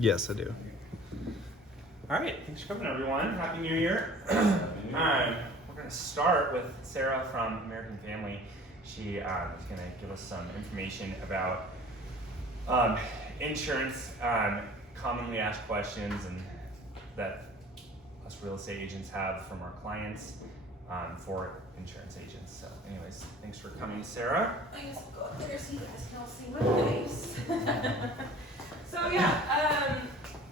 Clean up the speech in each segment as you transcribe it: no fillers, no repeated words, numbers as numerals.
Yes, I do. All right, thanks for coming, everyone. Happy New Year. We're going to start with Sarah from American Family. She is going to give us some information about insurance, commonly asked questions, and that us real estate agents have from our clients for insurance agents. So, anyways, thanks for coming, Sarah. I guess I'll go up there so you guys can all see my face. So yeah,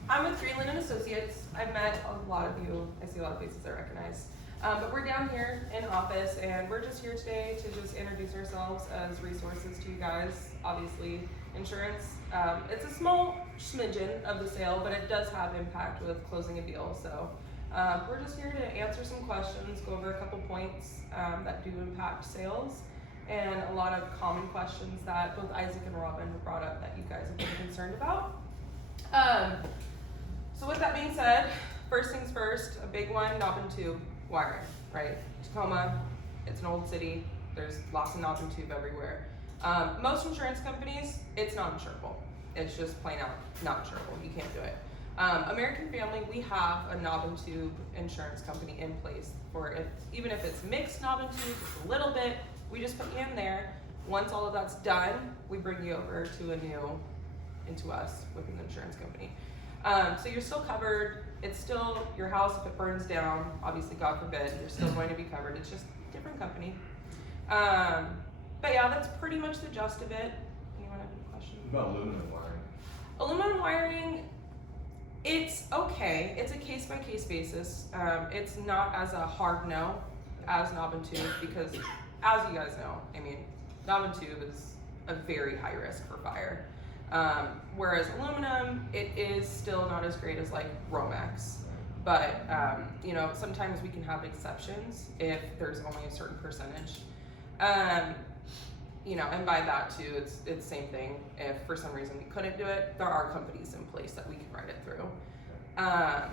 I'm with Greenland and Associates. I've met a lot of you. I see a lot of faces I recognize. But we're down here in office, and we're just here today to just introduce ourselves as resources to you guys. Obviously, insurance, it's a small smidgen of the sale, but it does have impact with closing a deal. So we're just here to answer some questions, go over a couple points that do impact sales, and a lot of common questions that both Isaac and Robin have brought up that you guys have been concerned about. So with that being said, first things first, a big one, knob and tube wiring, right? Tacoma, it's an old city, there's lots of knob and tube everywhere. Most insurance companies, it's not insurable. It's just plain out not insurable, you can't do it. American Family, we have a knob and tube insurance company in place for even if it's mixed knob and tube, just a little bit, we just put you in there. Once all of that's done, we bring you over to into us with an insurance company. So you're still covered. It's still your house if it burns down, obviously God forbid, you're still going to be covered. It's just a different company. But yeah, that's pretty much the gist of it. Anyone have any questions? What about aluminum wiring? Aluminum wiring, it's okay. It's a case-by-case basis. It's not as a hard no as knob and tube because, as you guys know, I mean, knob and tube is a very high risk for fire. Whereas aluminum, it is still not as great as like Romex. But, you know, sometimes we can have exceptions if there's only a certain percentage. You know, and by that too, it's the same thing. If for some reason we couldn't do it, there are companies in place that we can write it through. Are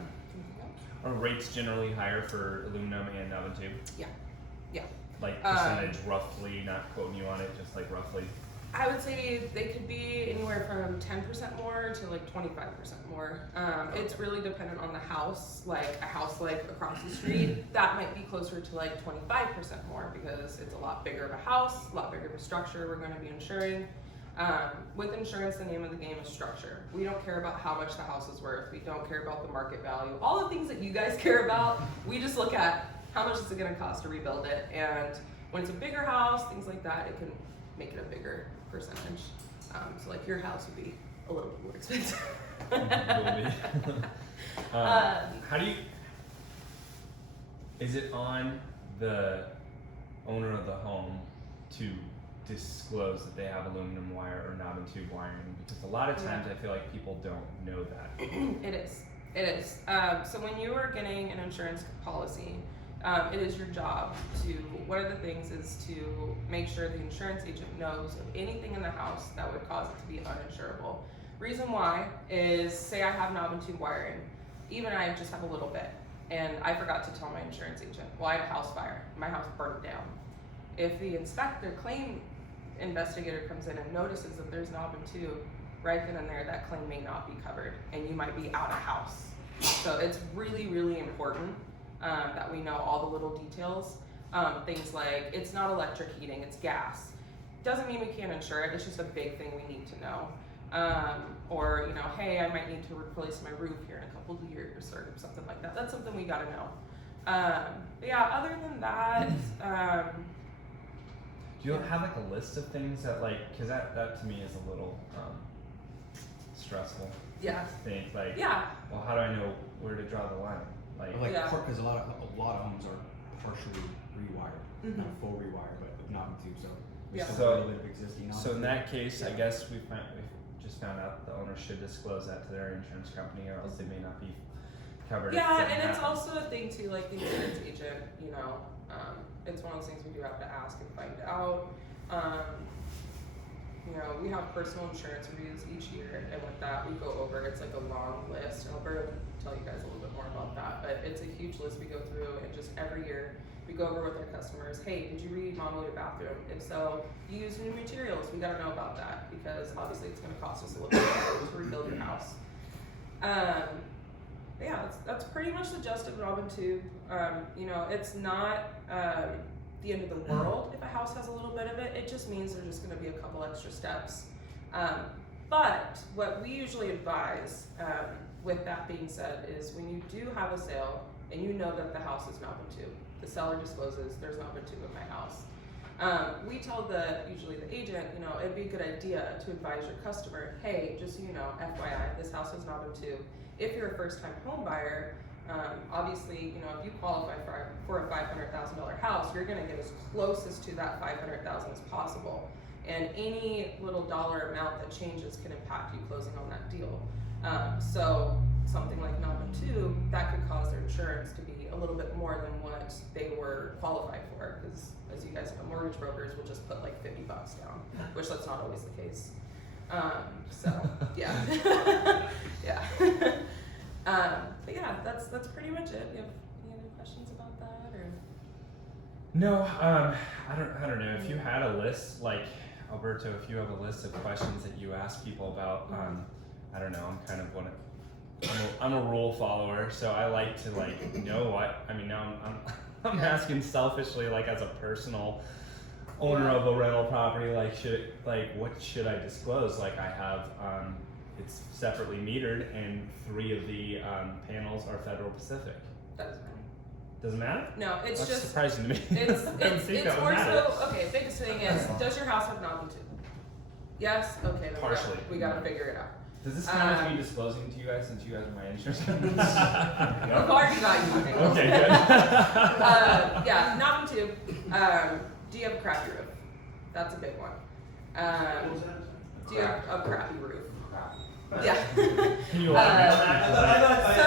rates generally higher for aluminum and knob and tube? Yeah. Like percentage roughly, not quoting you on it, just like roughly. I would say they could be anywhere from 10% more to like 25% more. It's really dependent on the house. Like a house like across the street, that might be closer to like 25% more because it's a lot bigger of a house, a lot bigger of a structure we're going to be insuring. With insurance, the name of the game is structure. We don't care about how much the house is worth. We don't care about the market value. All the things that you guys care about, we just look at how much is it going to cost to rebuild it. And when it's a bigger house, things like that, it can make it a bigger percentage. So like your house would be a little bit more expensive. How do you, is it on the owner of the home to disclose that they have aluminum wire or knob and tube wiring? Because a lot of times I feel like people don't know that. It is. So when you are getting an insurance policy, it is your job to, one of the things is to make sure the insurance agent knows of anything in the house that would cause it to be uninsurable. Reason why is, say I have knob and tube wiring, even I just have a little bit, and I forgot to tell my insurance agent, well, I had a house fire, my house burned down. If the claim investigator comes in and notices that there's knob and tube, right then and there, that claim may not be covered, and you might be out of house. So it's really, really important that we know all the little details. Things like, it's not electric heating, it's gas. Doesn't mean we can't insure it, it's just a big thing we need to know. Or, you know, hey, I might need to replace my roof here in a couple of years or something like that. That's something we gotta know. But yeah, other than that, do you have like a list of things that like, because that to me is a little stressful. Yeah. Think like, yeah. Well, how do I know where to draw the line? Because a lot of homes are partially rewired, not full rewire, but with knob and tube, so there's still a little bit of existing. So in that case, I guess we just found out the owner should disclose that to their insurance company, or else they may not be covered. Yeah, and it's also a thing too, like the insurance agent, you know, it's one of those things we do have to ask and find out. You know, we have personal insurance reviews each year, and with that we go over, it's like a long list, and I'll tell you guys a little bit more about that, but it's a huge list we go through, and just every year we go over with our customers, hey, did you remodel your bathroom? If so, you use new materials, we gotta know about that, because obviously it's gonna cost us a little bit to rebuild your house. Yeah, that's pretty much the gist of knob and tube. You know, it's not the end of the world if a house has a little bit of it. It just means there's just going to be a couple extra steps. But what we usually advise, with that being said, is when you do have a sale and you know that the house is knob and tube, the seller discloses there's knob and tube in my house. We tell usually the agent, you know, it'd be a good idea to advise your customer, hey, just so you know, FYI, this house is knob and tube. If you're a first-time home buyer, obviously, you know, if you qualify for a $500,000 house, you're going to get as closest to that $500,000 as possible. And any little dollar amount that changes can impact you closing on that deal. So something like knob and tube, that could cause their insurance to be a little bit more than what they were qualified for. Because as you guys know, mortgage brokers will just put like $50 down, which that's not always the case. So yeah, yeah. But yeah, that's pretty much it. You have any questions about that, or? No, I don't know. If you had a list, like Alberto, if you have a list of questions that you ask people about, I don't know. I'm kind of I'm a rule follower, so I like to know what. I mean, now I'm asking selfishly, like as a personal owner of a rental property, what should I disclose? Like I have, it's separately metered, and 3 of the panels are Federal Pacific. Doesn't matter? No, it's That's just surprising to me. It's more so. Okay, biggest thing is, does your house have knob and tube? Yes. Okay. Then Partially. We gotta figure it out. Does this count as me disclosing to you guys since you guys are my insurance company? We've already got you. Okay, good. Yeah, knob and tube. Do you have a crappy roof? That's a big one. Do you have a crappy roof? Yeah. Can you At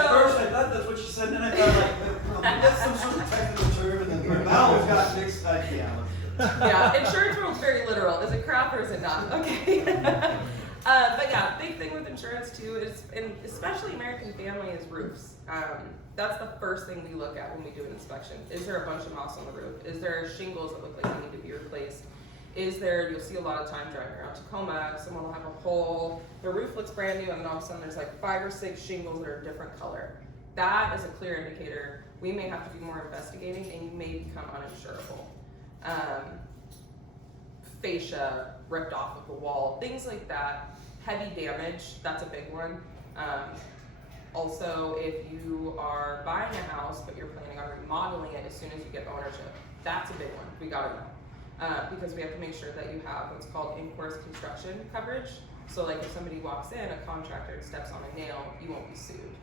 first I thought that's what you said, and then I thought that's some sort of technical term, and then now we've got mixed ideas. Yeah, insurance world's very literal. Is it crap or is it not? Okay. But yeah, big thing with insurance too is, and especially American Family, is roofs. That's the first thing we look at when we do an inspection. Is there a bunch of moss on the roof? Is there shingles that look like they need to be replaced? Is there, you'll see a lot of time driving around Tacoma, someone will have a hole, the roof looks brand new, and then all of a sudden there's like 5 or 6 shingles that are a different color. That is a clear indicator. We may have to do more investigating and you may become uninsurable. Fascia ripped off of the wall, things like that. Heavy damage, that's a big one. Also, if you are buying a house but you're planning on remodeling it as soon as you get ownership, that's a big one. We gotta know. Because we have to make sure that you have what's called in-course construction coverage. So like if somebody walks in, a contractor, and steps on a nail, you won't be sued.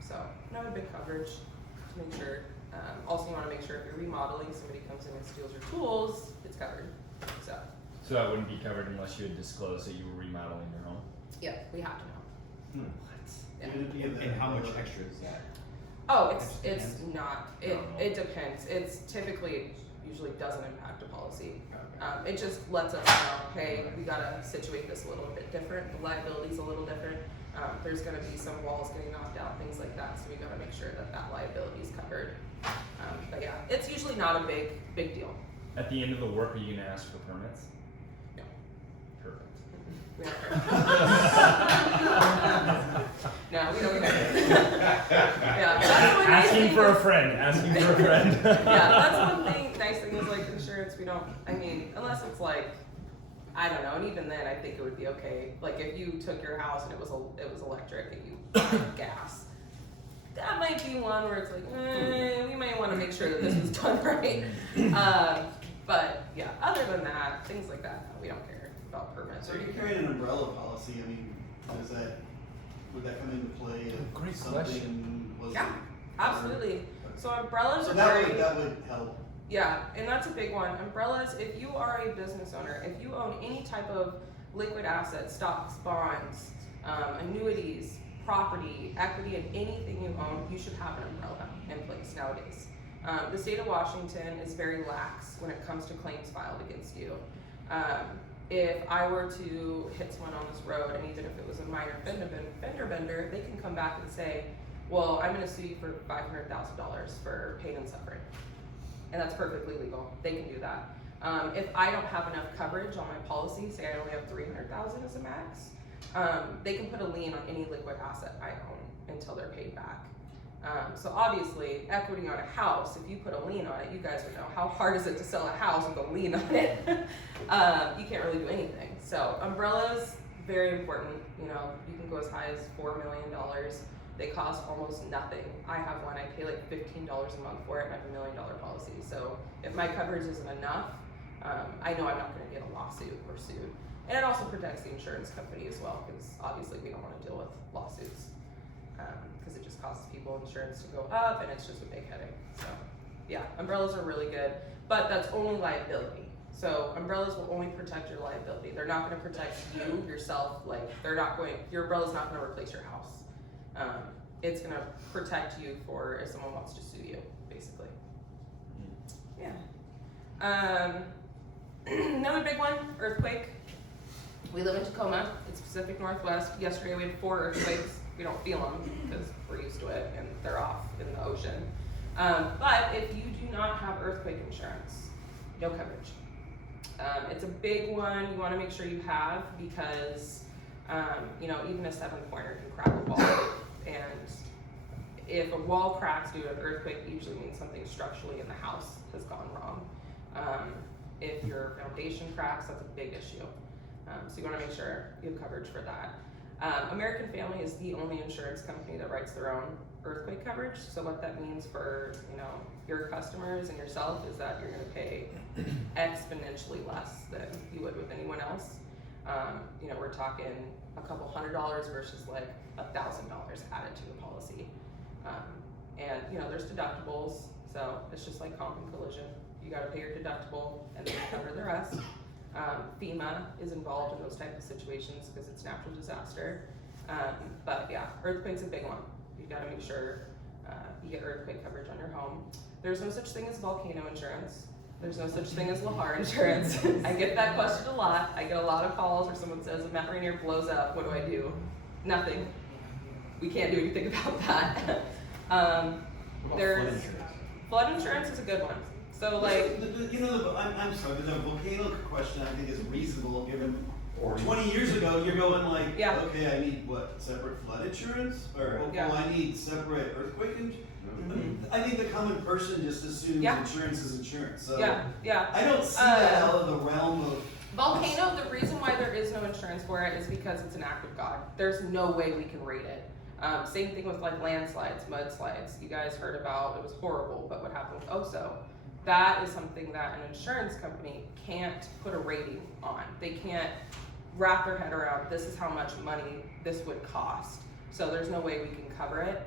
So not a big coverage to make sure. Also you wanna make sure if you're remodeling, somebody comes in and steals your tools, it's covered. So that wouldn't be covered unless you had disclosed that you were remodeling your home? Yeah, we have to know. Yeah. And how much extra is that? Oh, it's not. It depends. It's typically usually doesn't impact a policy. It just lets us know, hey, we gotta situate this a little bit different. The liability's a little different. There's gonna be some walls getting knocked out, things like that. So we gotta make sure that that liability is covered. But yeah, it's usually not a big deal. At the end of the work, are you gonna ask for permits? No. Perfect. We don't No, we don't care. Yeah, that's one Asking for a friend. Asking for a friend. Yeah, that's one thing. Nice thing is like insurance. We don't. I mean, unless it's like, I don't know. And even then, I think it would be okay. Like if you took your house and it was electric and you had gas, that might be one where it's like, we might want to make sure that this was done right. But yeah, other than that, things like that, we don't care about permits. So you're carrying an umbrella policy. I mean, would that come into play? If Great something question. Was Yeah, absolutely. So umbrellas So are that would help. Yeah, and that's a big one. Umbrellas, if you are a business owner, if you own any type of liquid assets, stocks, bonds, annuities, property, equity in anything you own, you should have an umbrella in place nowadays. The state of Washington is very lax when it comes to claims filed against you. If I were to hit someone on this road, and even if it was a minor fender bender, they can come back and say, well, I'm going to sue you for $500,000 for pain and suffering. And that's perfectly legal. They can do that. If I don't have enough coverage on my policy, say I only have $300,000 as a max, they can put a lien on any liquid asset I own until they're paid back. So obviously, equity on a house, if you put a lien on it, you guys would know how hard is it to sell a house with a lien on it. You can't really do anything. So umbrellas, very important. You know, you can go as high as $4 million. They cost almost nothing. I have one, I pay like $15 a month for it, and I have $1 million policy. So if my coverage isn't enough, I know I'm not gonna get a lawsuit or sued. And it also protects the insurance company as well, because obviously we don't wanna deal with lawsuits. Because it just causes people insurance to go up, and it's just a big headache. So yeah, umbrellas are really good, but that's only liability. So umbrellas will only protect your liability. They're not gonna protect you, yourself, like your umbrella's not gonna replace your house. It's gonna protect you for if someone wants to sue you, basically. Yeah. Another big one, earthquake. We live in Tacoma, it's Pacific Northwest. Yesterday we had 4 earthquakes. We don't feel them because we're used to it and they're off in the ocean. But if you do not have earthquake insurance, no coverage. It's a big one you wanna make sure you have because you know, even a 7-pointer can crack a wall. And if a wall cracks due to an earthquake, it usually means something structurally in the house has gone wrong. If your foundation cracks, that's a big issue. So you wanna make sure you have coverage for that. American Family is the only insurance company that writes their own earthquake coverage. So what that means for, you know, your customers and yourself is that you're gonna pay exponentially less than you would with anyone else. You know, we're talking a couple $100 versus like $1,000 added to the policy. And you know, there's deductibles, so it's just like comp and collision. You gotta pay your deductible and then cover the rest. FEMA is involved in those type of situations because it's natural disaster. But yeah, earthquake's a big one. You gotta make sure you get earthquake coverage on your home. There's no such thing as volcano insurance. There's no such thing as Lahar insurance. I get that question a lot. I get a lot of calls where someone says, if Mount Rainier blows up, what do I do? Nothing. We can't do anything about that. There's flood insurance is a good one. So like, you know, I'm sorry, but the volcano question I think is reasonable given 20 years ago you're going like, yeah. Okay, I need what, separate flood insurance? Or yeah. I need separate earthquake insurance? Mm-hmm. I think the common person just assumes yeah. insurance is insurance. So yeah. I don't see that out of the realm of volcano. The reason why there is no insurance for it is because it's an act of God. There's no way we can rate it. Same thing with like landslides, mudslides. You guys heard about, it was horrible, but what happened with Oso? That is something that an insurance company can't put a rating on. They can't wrap their head around, this is how much money this would cost. So there's no way we can cover it.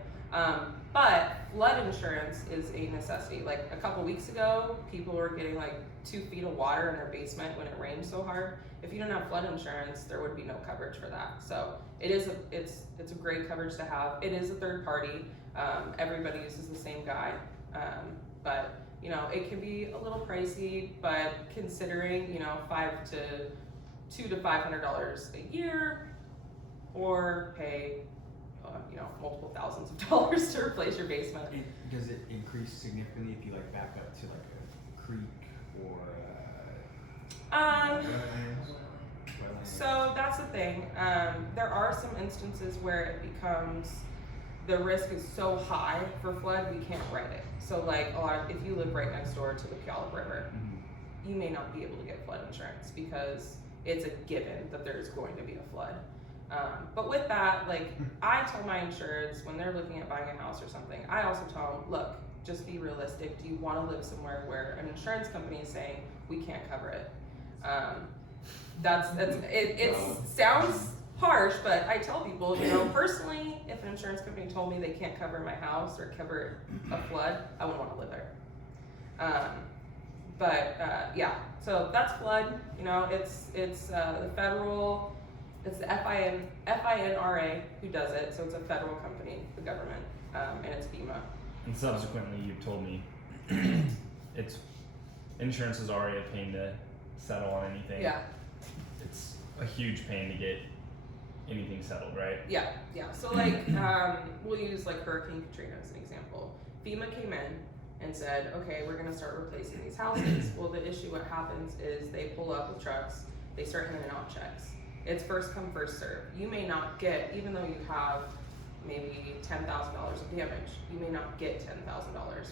But flood insurance is a necessity. Like a couple weeks ago, people were getting like 2 feet of water in their basement when it rained so hard. If you don't have flood insurance, there would be no coverage for that. So it's a great coverage to have. It is a third party. Everybody uses the same guy. But you know, it can be a little pricey, but considering, you know, $200 to $500 a year, or pay, you know, multiple thousands of dollars to replace your basement. Does it increase significantly if you like back up to like a creek or wetlands? So that's the thing. There are some instances where it becomes, the risk is so high for flood, we can't write it. So like if you live right next door to the Puyallup River, mm-hmm. you may not be able to get flood insurance because it's a given that there's going to be a flood. But with that, like I tell my insureds when they're looking at buying a house or something, I also tell them, look, just be realistic. Do you want to live somewhere where an insurance company is saying we can't cover it? It sounds harsh, but I tell people, you know, personally, if an insurance company told me they can't cover my house or cover a flood, I wouldn't want to live there. Yeah, so that's flood. You know, it's the federal, it's the FINRA who does it, so it's a federal company, the government, and it's FEMA. And subsequently, you've told me it's insurance is already a pain to settle on anything. Yeah. It's a huge pain to get anything settled, right? Yeah. So like, we'll use like Hurricane Katrina as an example. FEMA came in and said, okay, we're gonna start replacing these houses. Well, the issue, what happens is they pull up with trucks, they start handing out checks. It's first come, first serve. You may not get, even though you have maybe $10,000 of damage, you may not get $10,000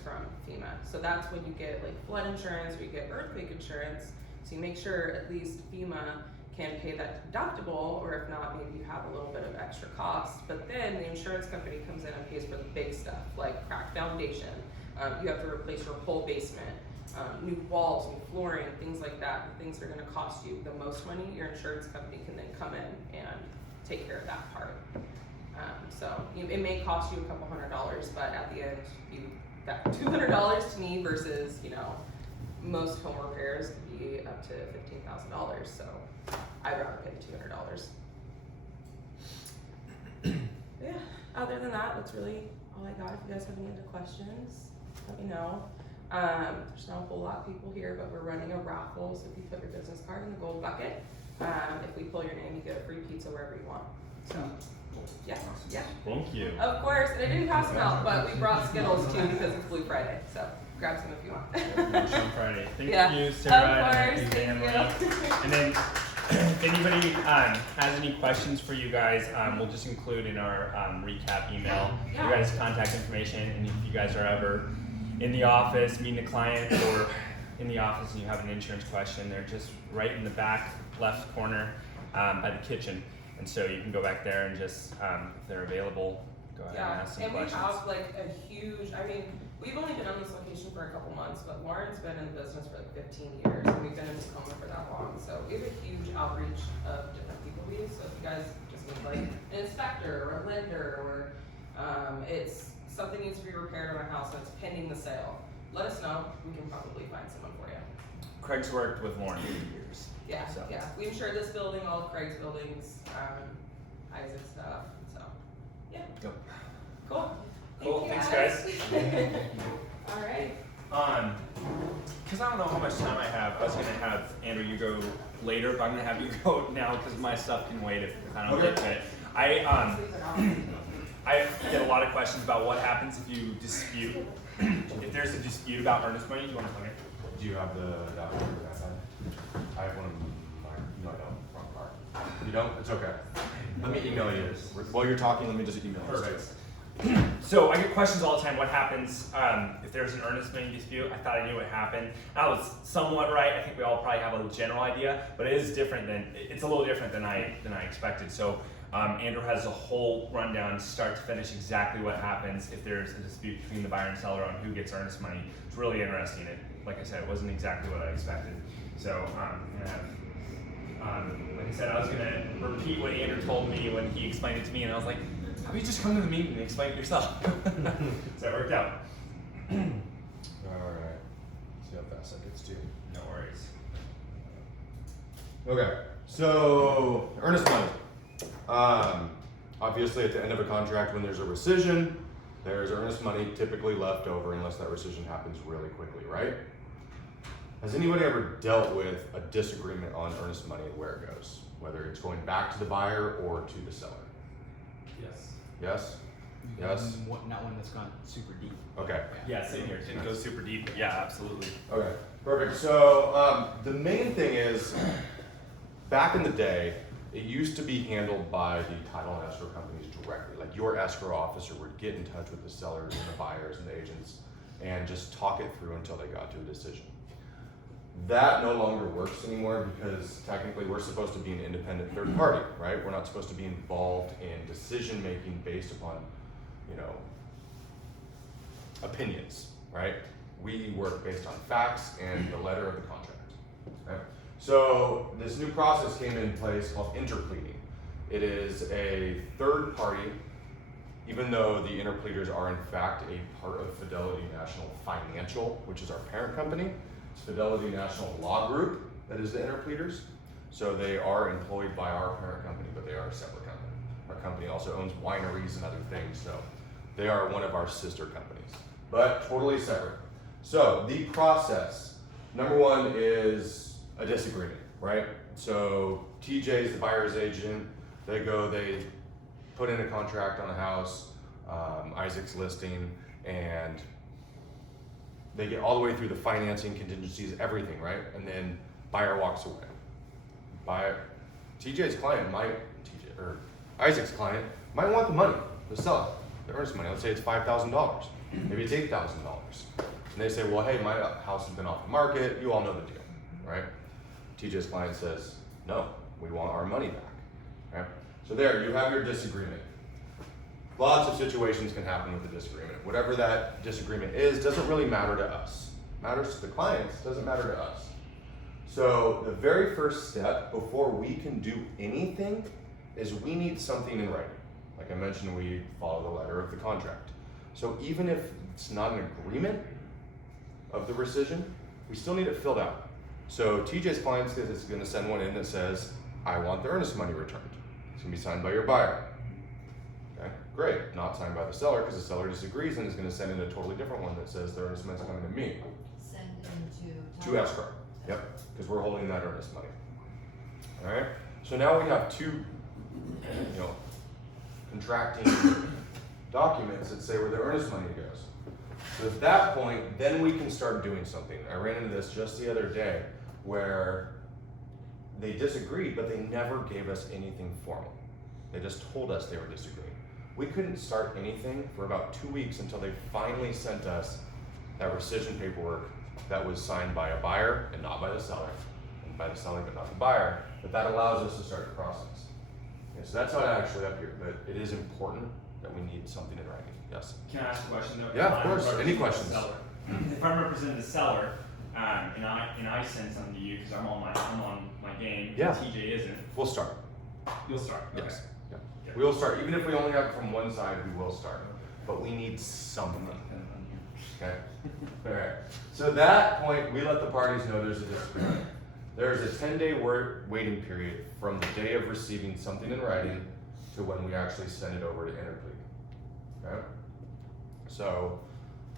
from FEMA. So that's when you get like flood insurance or you get earthquake insurance. So you make sure at least FEMA can pay that deductible, or if not, maybe you have a little bit of extra cost. But then the insurance company comes in and pays for the big stuff, like cracked foundation. You have to replace your whole basement, new walls, new flooring, things like that. The things that are gonna cost you the most money, your insurance company can then come in and take care of that part. It may cost you a couple $100s, but at the end, you got $200 to me versus, most home repairs could be up to $15,000. So I'd rather pay the $200. Yeah, other than that, that's really all I got. If you guys have any other questions, let me know. There's not a whole lot of people here, but we're running a raffle. So if you put your business card in the gold bucket, if we pull your name, you get a free pizza wherever you want. So, yeah. Thank you. Of course, and I didn't pass them out, but we brought Skittles too because it's Blue Friday. So grab some if you want. On Friday. Thank you, Of Sarah, course, and thank family. you. And then, if anybody has any questions for you guys, we'll just include in our recap email Yeah. you guys' contact information. And if you guys are ever in the office meeting a client, or in the office and you have an insurance question, they're just right in the back left corner by the kitchen. And so you can go back there and just, if they're available, go ahead and ask some questions. We have like a huge, we've only been on this location for a couple months, but Lauren's been in the business for like 15 years, and we've been in Tacoma for that long. So we have a huge outreach of different people we use. So if you guys just need like an inspector or a lender, or it's something needs to be repaired on a house that's pending the sale, let us know. We can probably find someone for you. Craig's worked with Lauren for years. Yeah, So. yeah. We insure this building, all of Craig's buildings, Isaac's stuff. So, yeah. Yep. Cool. Cool. Thank you, Thanks, guys. All right. Because I don't know how much time I have, I was gonna have Andrew you go later, but I'm gonna have you go now because my stuff can wait if I don't get to it. I get a lot of questions about what happens if you dispute. If there's a dispute about earnest money, do you want to come here? Do you have that one for that side? I have one of mine. No, I don't. Wrong part. You don't? It's okay. Let me email you. While you're talking, let me just email you. Perfect. So I get questions all the time. What happens if there's an earnest money dispute? I thought I knew what happened. I was somewhat right. I think we all probably have a general idea, but it is different it's a little different than I expected. So Andrew has a whole rundown, start to finish, exactly what happens if there's a dispute between the buyer and seller on who gets earnest money. It's really interesting. Like I said, it wasn't exactly what I expected. So like I said, I was gonna repeat what Andrew told me when he explained it to me, and I was like, how about you just come to the meeting and explain it yourself? So it worked out. Alright. See how fast that gets to. No worries. Okay. So, earnest money. Obviously, at the end of a contract, when there's a rescission, there's earnest money typically left over unless that rescission happens really quickly, right? Has anybody ever dealt with a disagreement on earnest money and where it goes? Whether it's going back to the buyer or to the seller? Yes. Yes? Yes? Not one that's gone super deep. Okay. Yeah, same here. Didn't go super deep, but yeah, absolutely. Okay, perfect. So the main thing is, back in the day, it used to be handled by the title and escrow companies directly. Like your escrow officer would get in touch with the sellers and the buyers and the agents and just talk it through until they got to a decision. That no longer works anymore because technically we're supposed to be an independent third party, right? We're not supposed to be involved in decision making based upon, opinions, right? We work based on facts and the letter of the contract, right? So this new process came in place called interpleading. It is a third party, even though the interpleaders are in fact a part of Fidelity National Financial, which is our parent company. It's Fidelity National Law Group that is the interpleaders. So they are employed by our parent company, but they are a separate company. Our company also owns wineries and other things, so they are one of our sister companies, but totally separate. So the process, number one is a disagreement, right? So TJ's the buyer's agent. They put in a contract on a house, Isaac's listing, and they get all the way through the financing, contingencies, everything, right? And then buyer walks away. TJ's client might, Isaac's client might want the money, the seller, the earnest money. Let's say it's $5,000, maybe it's $8,000. And they say, well, hey, my house has been off the market. You all know the deal, right? TJ's client says, no, we want our money back, right? So there, you have your disagreement. Lots of situations can happen with a disagreement. Whatever that disagreement is doesn't really matter to us. Matters to the clients, doesn't matter to us. So the very first step before we can do anything is we need something in writing. Like I mentioned, we follow the letter of the contract. So even if it's not an agreement of the rescission, we still need it filled out. So TJ's client is going to send one in that says, I want the earnest money returned. It's going to be signed by your buyer. Okay, great. Not signed by the seller because the seller disagrees and is going to send in a totally different one that says the earnest money is coming to me. Send into To escrow. Yep, because we're holding that earnest money. All right. So now we have two, contracting documents that say where the earnest money goes. So at that point, then we can start doing something. I ran into this just the other day where they disagreed, but they never gave us anything formal. They just told us they were disagreeing. We couldn't start anything for about 2 weeks until they finally sent us that rescission paperwork that was signed by a buyer and not by the seller, and by the seller but not the buyer, but that allows us to start the process. Okay, so that's not actually up here, but it is important that we need something in writing. Yes? Can I ask a question though? Yeah, If of I'm course. representing Any questions? the seller, if I'm representing the seller, and I send something to you because I'm on my game, Yeah. TJ isn't, We'll start. you'll start. Okay. Yes. Yeah. Yeah. We will start. Even if we only have it from one side, we will start. But we need something. Okay? Alright. So at that point, we let the parties know there's a disagreement. There's a 10-day waiting period from the day of receiving something in writing to when we actually send it over to interplead. Okay? So,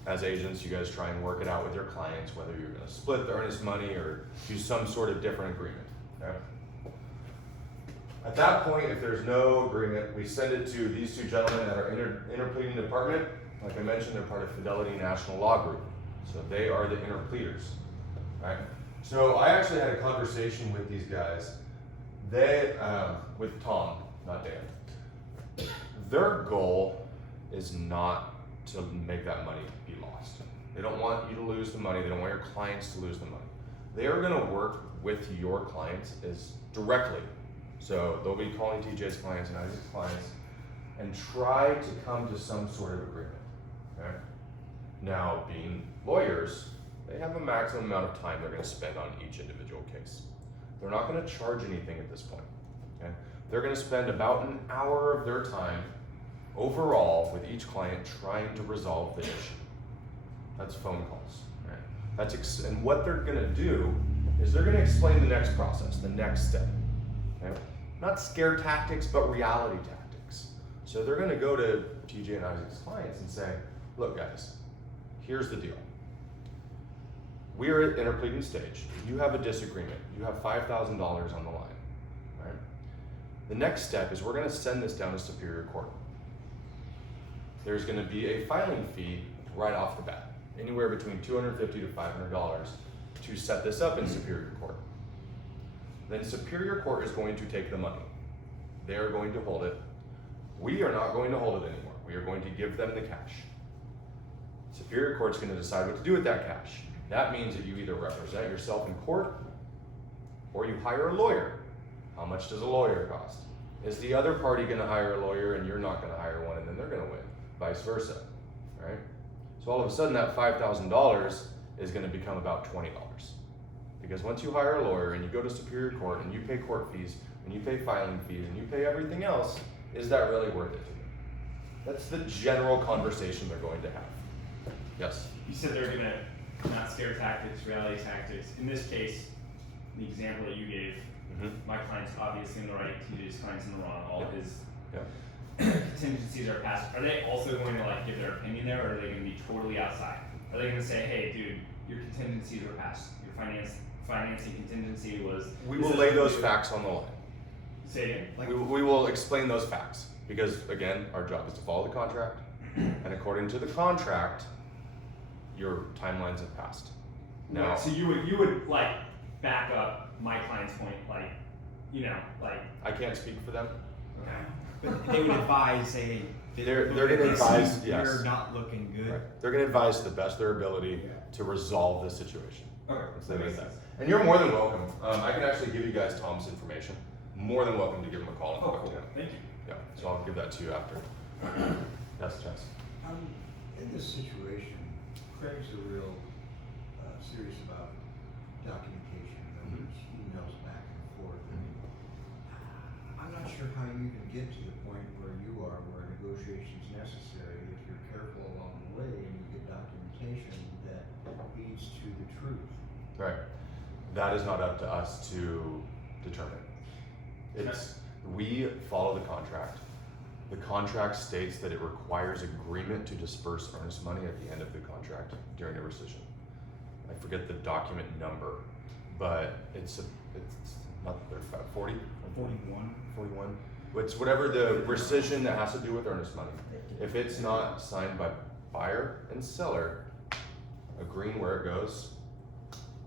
as agents, you guys try and work it out with your clients, whether you're going to split the earnest money or use some sort of different agreement. Okay? At that point, if there's no agreement, we send it to these two gentlemen at our interpleading department. Like I mentioned, they're part of Fidelity National Law Group. So they are the interpleaders. Right? So I actually had a conversation with these guys. They, with Tom, not Dan. Their goal is not to make that money be lost. They don't want you to lose the money. They don't want your clients to lose the money. They are going to work with your clients as directly. So they'll be calling TJ's clients and Isaac's clients and try to come to some sort of agreement. Okay? Now, being lawyers, they have a maximum amount of time they're going to spend on each individual case. They're not going to charge anything at this point. Okay? They're going to spend about an hour of their time overall with each client trying to resolve the issue. That's phone calls. Right? And what they're going to do is they're going to explain the next process, the next step. Okay? Not scare tactics, but reality tactics. So they're going to go to TJ and Isaac's clients and say, look guys, here's the deal. We're at interpleading stage. You have a disagreement. You have $5,000 on the line. Right? The next step is we're going to send this down to Superior Court. There's going to be a filing fee right off the bat, anywhere between $250 to $500 to set this up in Superior Court. Then Superior Court is going to take the money. They are going to hold it. We are not going to hold it anymore. We are going to give them the cash. Superior Court's going to decide what to do with that cash. That means that you either represent yourself in court or you hire a lawyer. How much does a lawyer cost? Is the other party going to hire a lawyer and you're not going to hire one and then they're going to win? Vice versa, right? So all of a sudden that $5,000 is going to become about $20. Because once you hire a lawyer and you go to Superior Court and you pay court fees and you pay filing fees and you pay everything else, is that really worth it to you? That's the general conversation they're going to have. Yes? You said they're gonna not scare tactics, reality tactics. In this case, the example that you gave, my client's obviously in the right, TJ's client's in the wrong. All his contingencies are passed. Are they also going to like give their opinion there, or are they going to be totally outside? Are they going to say, hey, dude, your contingencies were passed. Your financing contingency was. We will lay those facts on the line. Say again. We will explain those facts because again, our job is to follow the contract, and according to the contract, your timelines have passed. Now, so you would like back up my client's point, like like. I can't speak for them. Okay. But they would advise, say, They're gonna advise, yes. You're not looking good. Right. They're gonna advise to the best of their ability Yeah. to resolve this situation. Okay. Let's leave it at that. And you're more than welcome. I can actually give you guys Tom's information. More than welcome to give him a call and Oh, talk cool. to him. Thank you. Yeah, so I'll give that to you after. That's Chess. In this situation, Craig's a real serious about documentation, numbers, emails back and forth. I'm not sure how you even get to the point where you are, where negotiation is necessary, if you're careful along the way and you get documentation that leads to the truth. Right. That is not up to us to determine. We follow the contract. The contract states that it requires agreement to disperse earnest money at the end of the contract during a rescission. I forget the document number, but it's not 35, 40? 41. It's whatever the rescission that has to do with earnest money. If it's not signed by buyer and seller, agreeing where it goes,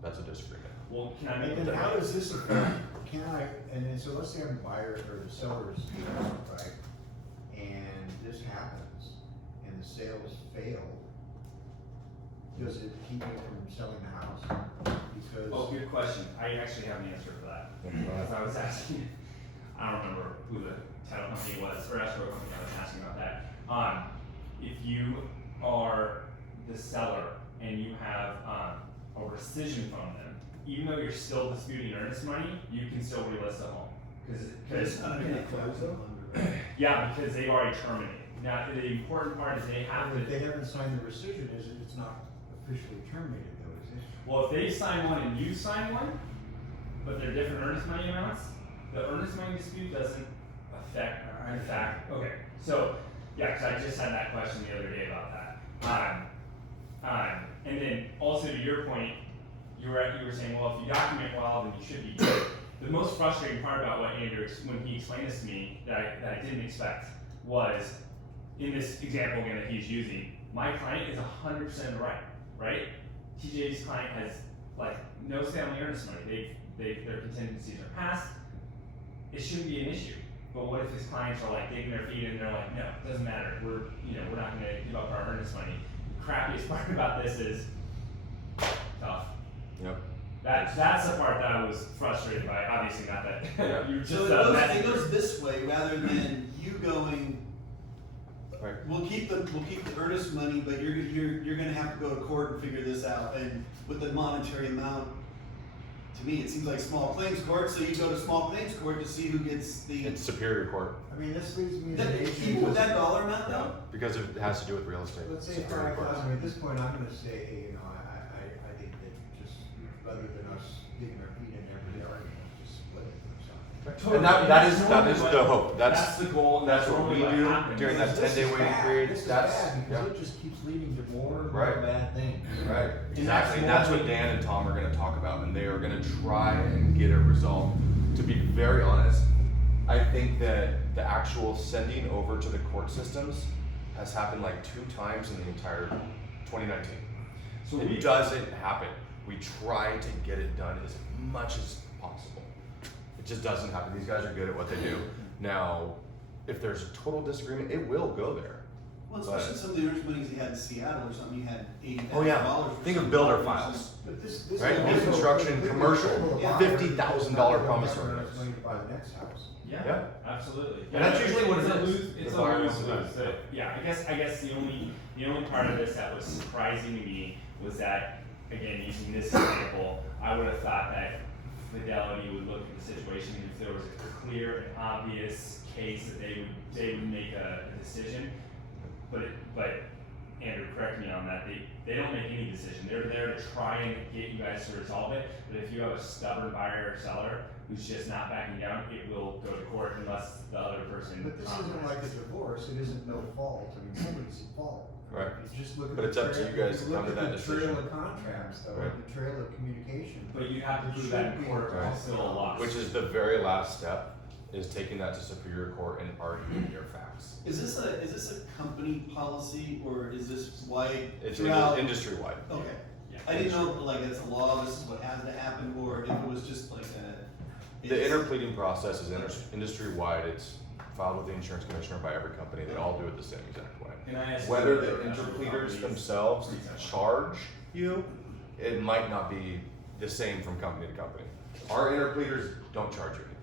that's a disagreement. Well, can I make And how does this affect, and then so let's say I'm a buyer or the seller's, right? And this happens and the sales fail, does it keep me from selling the house? Because. Oh, good question. I actually have an answer for that. As I was asking, I don't remember who the title company was, or escrow company I was asking about that. If you are the seller and you have a rescission from them, even though you're still disputing earnest money, you can still relist a home. Because yeah, because they've already terminated. Now, the important part is they have to. If they haven't signed the rescission, it's not officially terminated though, is it? Well, if they sign one and you sign one, but they're different earnest money amounts, the earnest money dispute doesn't affect, in fact, okay. So, yeah, because I just had that question the other day about that. And then also to your point, you were saying, well, if you document well, then you should be good. The most frustrating part about what Andrew, when he explained this to me, that I didn't expect, was in this example again that he's using, my client is 100% right? TJ's client has like no say on the earnest money. Their contingencies are passed. It shouldn't be an issue. But what if his clients are like digging their feet in and they're like, no, it doesn't matter. We're not going to give up our earnest money. The crappiest part about this is tough. Yep. That's the part that I was frustrated by. Obviously, not that you just. So it goes this way rather than you going. Right. We'll keep the earnest money, but you're gonna have to go to court and figure this out. And with the monetary amount, to me, it seems like small claims court. So you go to small claims court to see who gets the. It's Superior Court. I mean, this leads me to Even with that dollar amount, though. Because it has to do with real estate. Let's say Superior Court. at this point, I'm gonna say, I think that just rather than us digging our feet in every argument, just split it or something. And that is the hope. That's the goal. And That's what we normally do happens. during that 10-day waiting period. This is That's bad because it just keeps leading to more and more Right. bad things. right. And Exactly. And that's that's what Dan and Tom are going to talk about, and they are going to try and get it resolved. To be very honest, I think that the actual sending over to the court systems has happened like 2 times in the entire 2019. So It doesn't happen. We try to get it done as much as possible. It just doesn't happen. These guys are good at what they do. Now, if there's a total disagreement, it will go there. Well, especially some of the earnest monies he had in Seattle or something. You had $80,000. Oh yeah. Think of builder files, But this right? is New also- construction, commercial, Yeah. $50,000 promissory notes. Money to buy the next house. Yeah, Yeah. absolutely. And that's usually what it It's a is. lose- It's The a buyer lose wants to lose. lose. So, yeah, I guess the only part of this that was surprising to me was that, again, using this example, I would have thought that Fidelity would look at the situation and if there was a clear and obvious case that they would make a decision. But Andrew, correct me on that. They don't make any decision. They're there to try and get you guys to resolve it. But if you have a stubborn buyer or seller who's just not backing down, it will go to court unless the other person. But this isn't like a divorce, it isn't no fault, I mean, somebody's at fault. Right. You just look at But the it's up to trail- you guys to look come to at that the decision. trail of contracts, though, Right. the trail of communication. But you have to prove that in court or it's still a loss. Which is the very last step, is taking that to Superior Court and arguing your facts. Is this a company policy or is this wide It's throughout? industry-wide. Okay. Yeah. I didn't know like it's a law. This is what has to happen, or if it was just like The interpleading process is industry-wide. It's filed with the insurance commissioner by every company. They all do it the same exact way. Can I ask Whether you the about interpleaders companies? themselves charge you, it might not be the same from company to company. Our interpleaders don't charge you anything.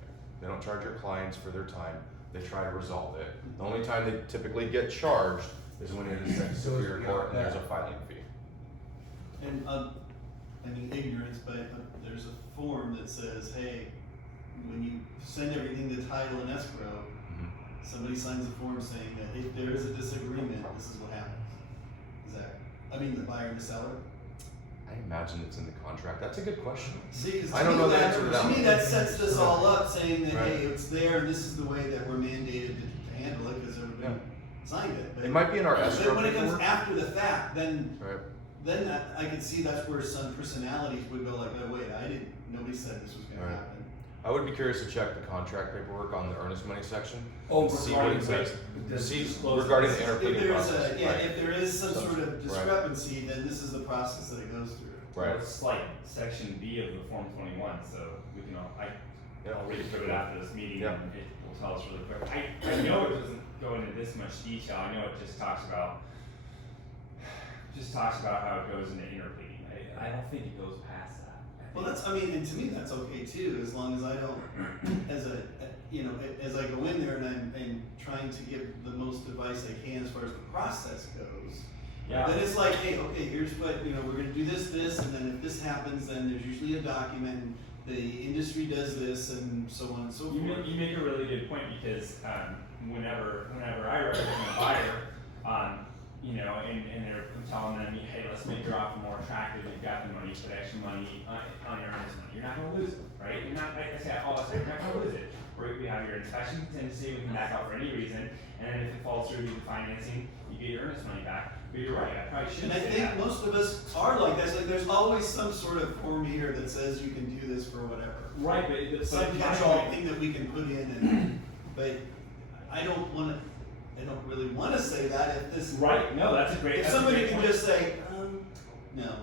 They don't charge your clients for their time. They try to resolve it. The only time they typically get charged is when it is sent to Superior Court and there's a filing fee. And, I mean, ignorance, but there's a form that says, hey, when you send everything to title and escrow, somebody signs a form saying that if there is a disagreement, this is what happens. Is that, I mean, the buyer and the seller? I imagine it's in the contract. That's a good question. See, 'cause I don't know the answer to that To me, one. that sets this all up, saying that, Right. hey, it's there, and this is the way that we're mandated to handle it, because everybody signed it. But It might be in our escrow when it comes paperwork. after the fact, then Right. that, I could see that's where some personalities would go like, oh, wait, nobody said this was gonna Right. happen. I would be curious to check the contract paperwork on the earnest money section. Oh, See what it says. See regarding the If interpleading there's process. if there is some sort of Right. discrepancy, then this is the process that it goes through. Right. It's like section B of the Form 21, so we can all, Yeah. I'll read through it after this meeting Yeah. and it will tell us really quick. I know it doesn't go into this much detail. I know it just talks about how it goes into interpleading. I don't think it goes past that. Well, and to me, that's okay too, as long as I don't, as I go in there and I'm trying to give the most advice I can as far as the process goes. Yeah. Then it's like, hey, okay, here's what, we're gonna do this, and then if this happens, then there's usually a document, and the industry does this, and so on and so You forth. make a really good point because whenever I represent a buyer, and they're telling them, hey, let's make your offer more attractive. You've got the money, put extra money on your earnest money. You're not going to lose it, right? You're not, like I say all the time, you're not going to lose it. We have your inspection contingency, we can back out for any reason, and then if it falls through due to financing, you get your earnest money back. But you're right, I probably And shouldn't I say think that. most of us are like that. It's like there's always some sort of form here that says you can do this for whatever. Right, but it's Some catch-all thing that we can put in, but I don't really wanna say that if this. Right, no, that's a great. If that's a somebody great can point. just say, no, I'm not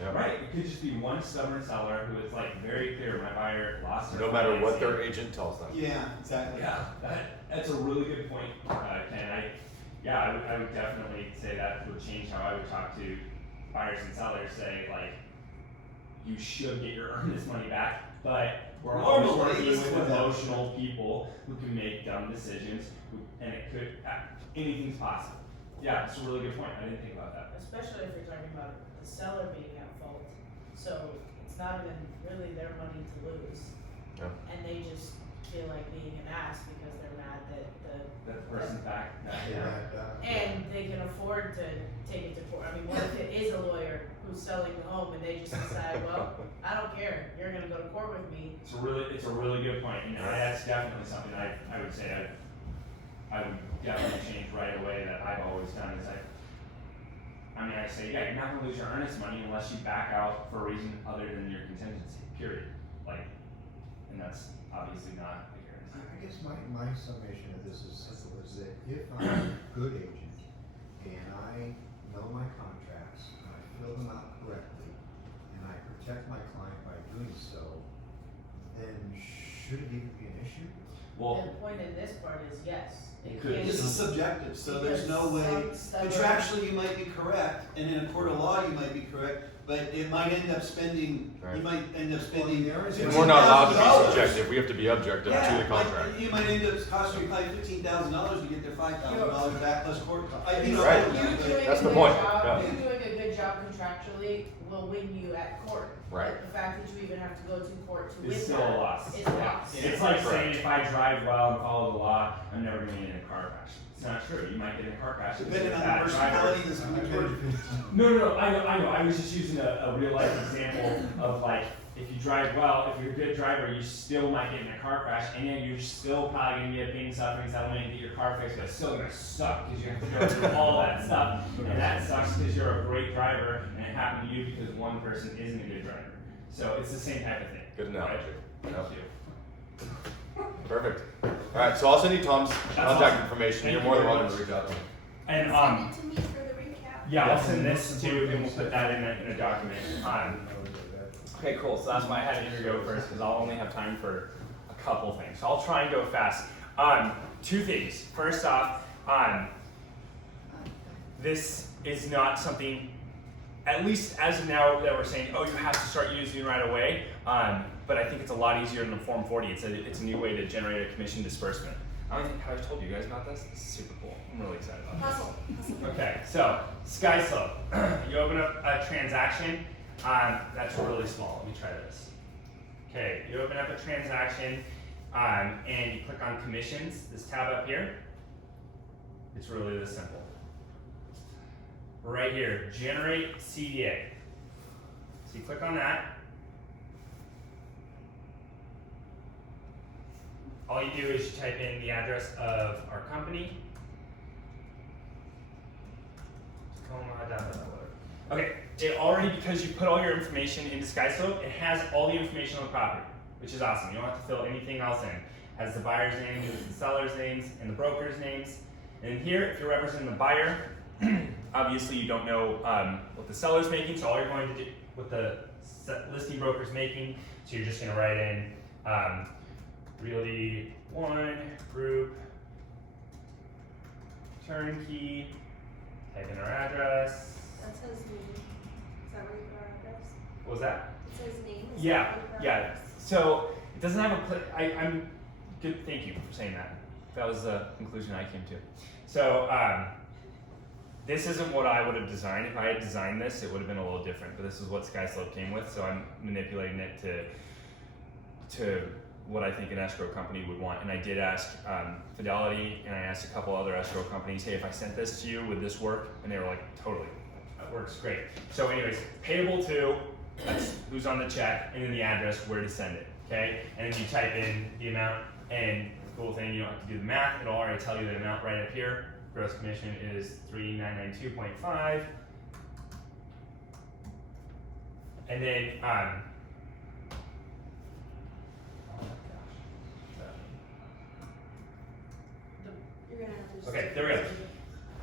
Yeah. Right, it could just be one stubborn seller who is like very clear, my buyer lost their No matter what financing. their agent tells them. doing it. Yeah, exactly. Yeah, that's a really good point, Ken. I would definitely say that would change how I would talk to buyers and sellers. Say like, you should get your earnest money back, but we're always Normally, working this with is what emotional people who can make dumb decisions, and it could anything's possible. Yeah, it's a really good point. I didn't think about that. Especially if you're talking about the seller being at fault, so it's not even really their money to lose. Yeah. And they just feel like being an ass because they're mad that That the person's back. and they can afford to take it to court. I mean, what if it is a lawyer who's selling the home and they just decide, well, I don't care, you're gonna go to court with me. It's a really good point, and that's definitely something I would say I would definitely change right away that I've always done is I say, yeah, you're not gonna lose your earnest money unless you back out for a reason other than your contingency, period. And that's obviously not the case. I guess my summation of this is simple, is that if I'm a good agent and I know my contracts, and I fill them out correctly, and I protect my client by doing so, then should it even be an issue? Well, The point in this part is yes. It Could. can- This is subjective, so there's no way, Because some contractually you might be correct, and in a court of law you might be correct, but it might end up spending, you Right. might end up spending. And we're not allowed to be $15,000. subjective. We have to be objective to the Yeah, contract. you might end up costing your client $15,000 to get their $5,000 back plus court costs. Right. You but- doing That's a the good point, job, yeah. you doing a good job contractually will win you at court. Right. But the fact that you even have to go to court to win it's that still a loss. is a loss. It's like Correct. saying if I drive well and follow the law, I'm never gonna get in a car crash. It's not true. You might get in a car crash. if you're Depending a on bad the driver. personality, this can be torture. No, I know. I was just using a real life example of like, if you drive well, if you're a good driver, you still might get in a car crash, and then you're still probably gonna be a pain and suffering settlement and get your car fixed, but it's still gonna suck because you have to go through all that stuff, and that sucks because you're a great driver, and it happened to you because one person isn't a good driver. So it's the same type of thing. Good analogy. Right? Yep. Thank you. Perfect. Alright, so I'll send you Tom's contact awesome. information. Thank You're you more than very welcome to reach out to him. And Send it to me for the recap. yeah, I'll send this too, and we'll put that in a document. Okay, cool. So that's why I had Andrew go first, because I'll only have time for a couple things. So I'll try and go fast. Two things. First off, this is not something, at least as of now, that we're saying, oh, you have to start using right away. But I think it's a lot easier than the Form 40. It's a new way to generate a commission disbursement. I don't think I've told you guys about this. This is super cool. I'm really excited about this. Hustle. Okay, so SkySlope. You open up a transaction. That's really small. Let me try this. Okay, you open up a transaction and you click on commissions, this tab up here. It's really this simple. Right here, generate CDA. So you click on that. All you do is you type in the address of our company. Okay, it already, because you put all your information into SkySlope, it has all the information on the property, which is awesome. You don't have to fill anything else in. It has the buyer's names, the seller's names, and the broker's names. And here, if you're representing the buyer, obviously you don't know what the seller's making, so all you're going to do, what the listing broker's making, so you're just going to write in Realty 1 Group Turnkey, type in our address. That says name. Is that where you put our address? What was that? It says name. Is Yeah, that where you put our yeah. address? So it doesn't have a I'm good. Thank you for saying that. That was the conclusion I came to. So this isn't what I would have designed. If I had designed this, it would have been a little different. But this is what SkySlope came with. So I'm manipulating it to what I think an escrow company would want. And I did ask Fidelity, and I asked a couple other escrow companies, hey, if I sent this to you, would this work? And they were like, totally, that works great. So anyways, payable to, that's who's on the check, and then the address, where to send it, okay? And then you type in the amount, and the cool thing, you don't have to do the math, it'll already tell you the amount right up here. Gross commission is 3992.5. And then, You're gonna have to just. okay, there we go.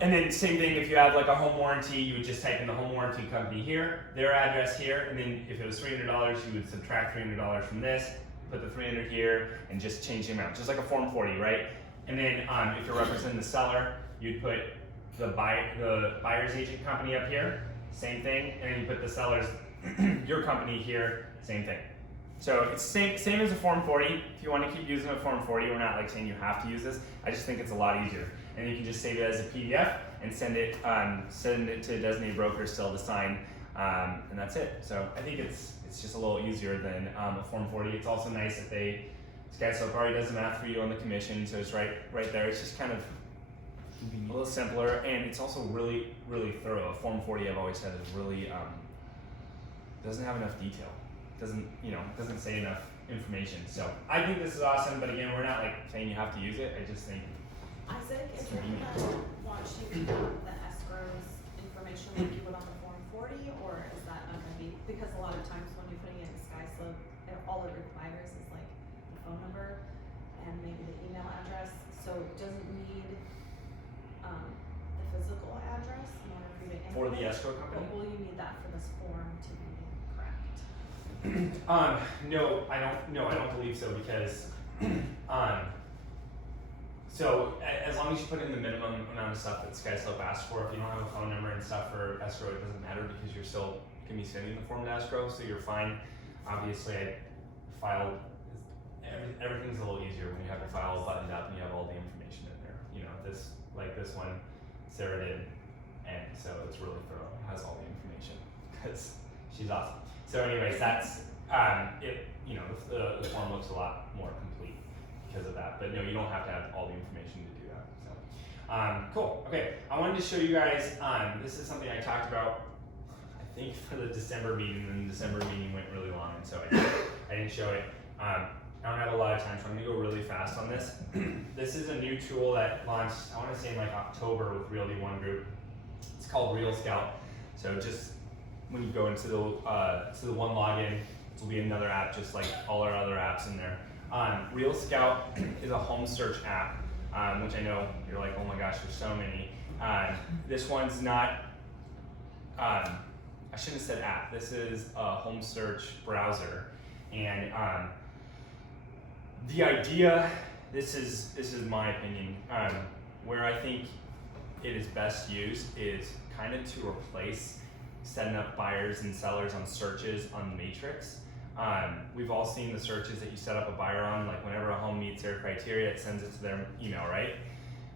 And then same thing, if you have like a home warranty, you would just type in the home warranty company here, their address here, and then if it was $300, you would subtract $300 from this, put the 300 here, and just change the amount, just like a Form 40, right? And then if you're representing the seller, you'd put the buyer's agent company up here, same thing, and then you put the seller's, your company here, same thing. So it's same as a Form 40. If you want to keep using a Form 40, we're not like saying you have to use this. I just think it's a lot easier. And you can just save it as a PDF and send it to a designated broker still to sign, and that's it. So I think it's just a little easier than a Form 40. It's also nice that SkySlope already does the math for you on the commission, so it's right there. It's just kind of a little simpler, and it's also really, really thorough. A Form 40 I've always said is really doesn't have enough detail. Doesn't say enough information. So I think this is awesome, but again, we're not like saying you have to use it. I just think Isaac, is it's it convenient. gonna want you to have the escrow's information like you would on the Form 40, or is that not gonna be, because a lot of times when you're putting it in SkySlope, all it requires is like the phone number and maybe the email address, so it doesn't need, the physical address in order for you to For the implement. escrow company? But will you need that for this form to be correct? No, I don't believe so, because so as long as you put in the minimum amount of stuff that SkySlope asks for, if you don't have a phone number and stuff for escrow, it doesn't matter because you're still can be sending the form to escrow, so you're fine. Obviously, I filed. Everything's a little easier when you have your file buttoned up and you have all the information in there. This one, Sarah did, and so it's really thorough. It has all the information because she's awesome. So, anyways, that's it. The form looks a lot more complete because of that. But no, you don't have to have all the information to do that. So, cool. Okay, I wanted to show you guys. This is something I talked about, I think, for the December meeting, and the December meeting went really long, and so I didn't show it. I don't have a lot of time, so I'm gonna go really fast on this. This is a new tool that launched, I want to say in like October with Realty One Group. It's called Real Scout. So just when you go into the one login, it will be another app just like all our other apps in there. Real Scout is a home search app, which I know you're like, oh my gosh, there's so many. This one's not, I shouldn't have said app. This is a home search browser, and the idea. This is my opinion. Where I think it is best used is kind of to replace setting up buyers and sellers on searches on Matrix. We've all seen the searches that you set up a buyer on, like whenever a home meets their criteria, it sends it to their email, right?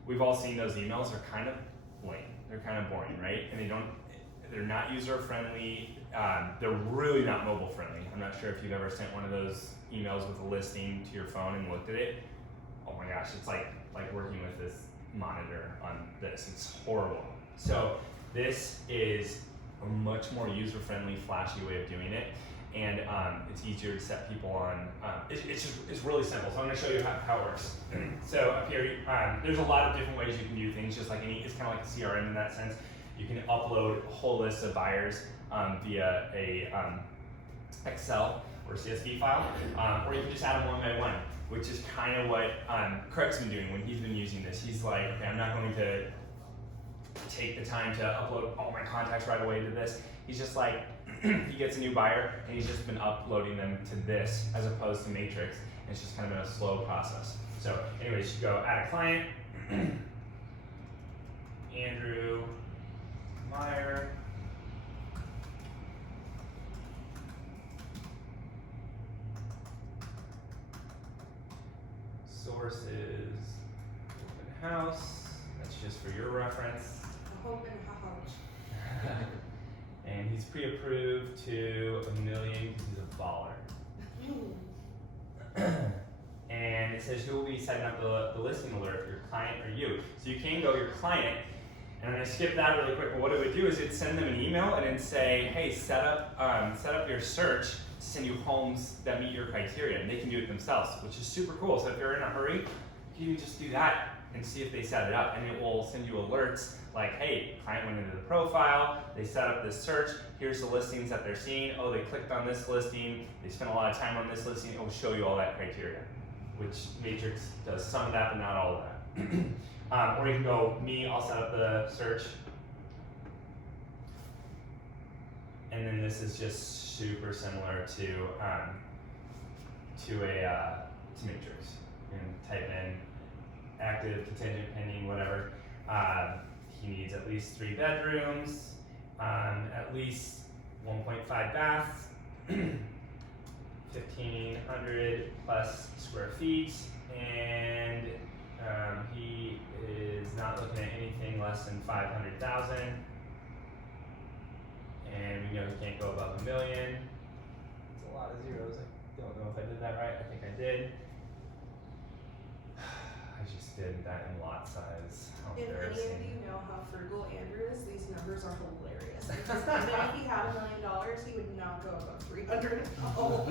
We've all seen those emails. They're kind of lame. They're kind of boring, right? And they're not user friendly. They're really not mobile friendly. I'm not sure if you've ever sent one of those emails with a listing to your phone and looked at it. Oh my gosh, it's like working with this monitor on this. It's horrible. So this is a much more user friendly, flashy way of doing it. And it's easier to set people on. It's really simple. So I'm going to show you how it works. So up here, there's a lot of different ways you can do things. Just like it's kind of like a CRM in that sense. You can upload a whole list of buyers via a Excel or CSV file, or you can just add them one by one, which is kind of what Craig's been doing when he's been using this. He's like, okay, I'm not going to take the time to upload all my contacts right away to this. He's just like, he gets a new buyer and he's just been uploading them to this as opposed to Matrix. And it's just kind of been a slow process. So anyways, you go add a client, Andrew Meyer. Sources, open house. That's just for your reference. Open house. And he's pre-approved to $1 million because he's a baller. And it says who will be setting up the listing alert, your client or you. So you can go your client, and I'm gonna skip that really quick, but what it would do is it'd send them an email and then say, hey, set up your search to send you homes that meet your criteria, and they can do it themselves, which is super cool. So if you're in a hurry, you can just do that and see if they set it up, and it will send you alerts like, hey, client went into the profile, they set up this search, here's the listings that they're seeing, oh, they clicked on this listing, they spent a lot of time on this listing, it will show you all that criteria, which Matrix does some of that, but not all of that. Or you can go, me, I'll set up the search. And then this is just super similar to Matrix. You can type in active, contingent, pending, whatever. He needs at least 3 bedrooms, at least 1.5 baths, 1,500 plus square feet, and he is not looking at anything less than 500,000. And we know he can't go above $1 million. It's a lot of zeros. I don't know if I did that right. I think I did. I just did that in lot size. How If any embarrassing. of you know how frugal Andrew is, these numbers are hilarious. I just know that if he had $1 million, he would not go above 300. Oh.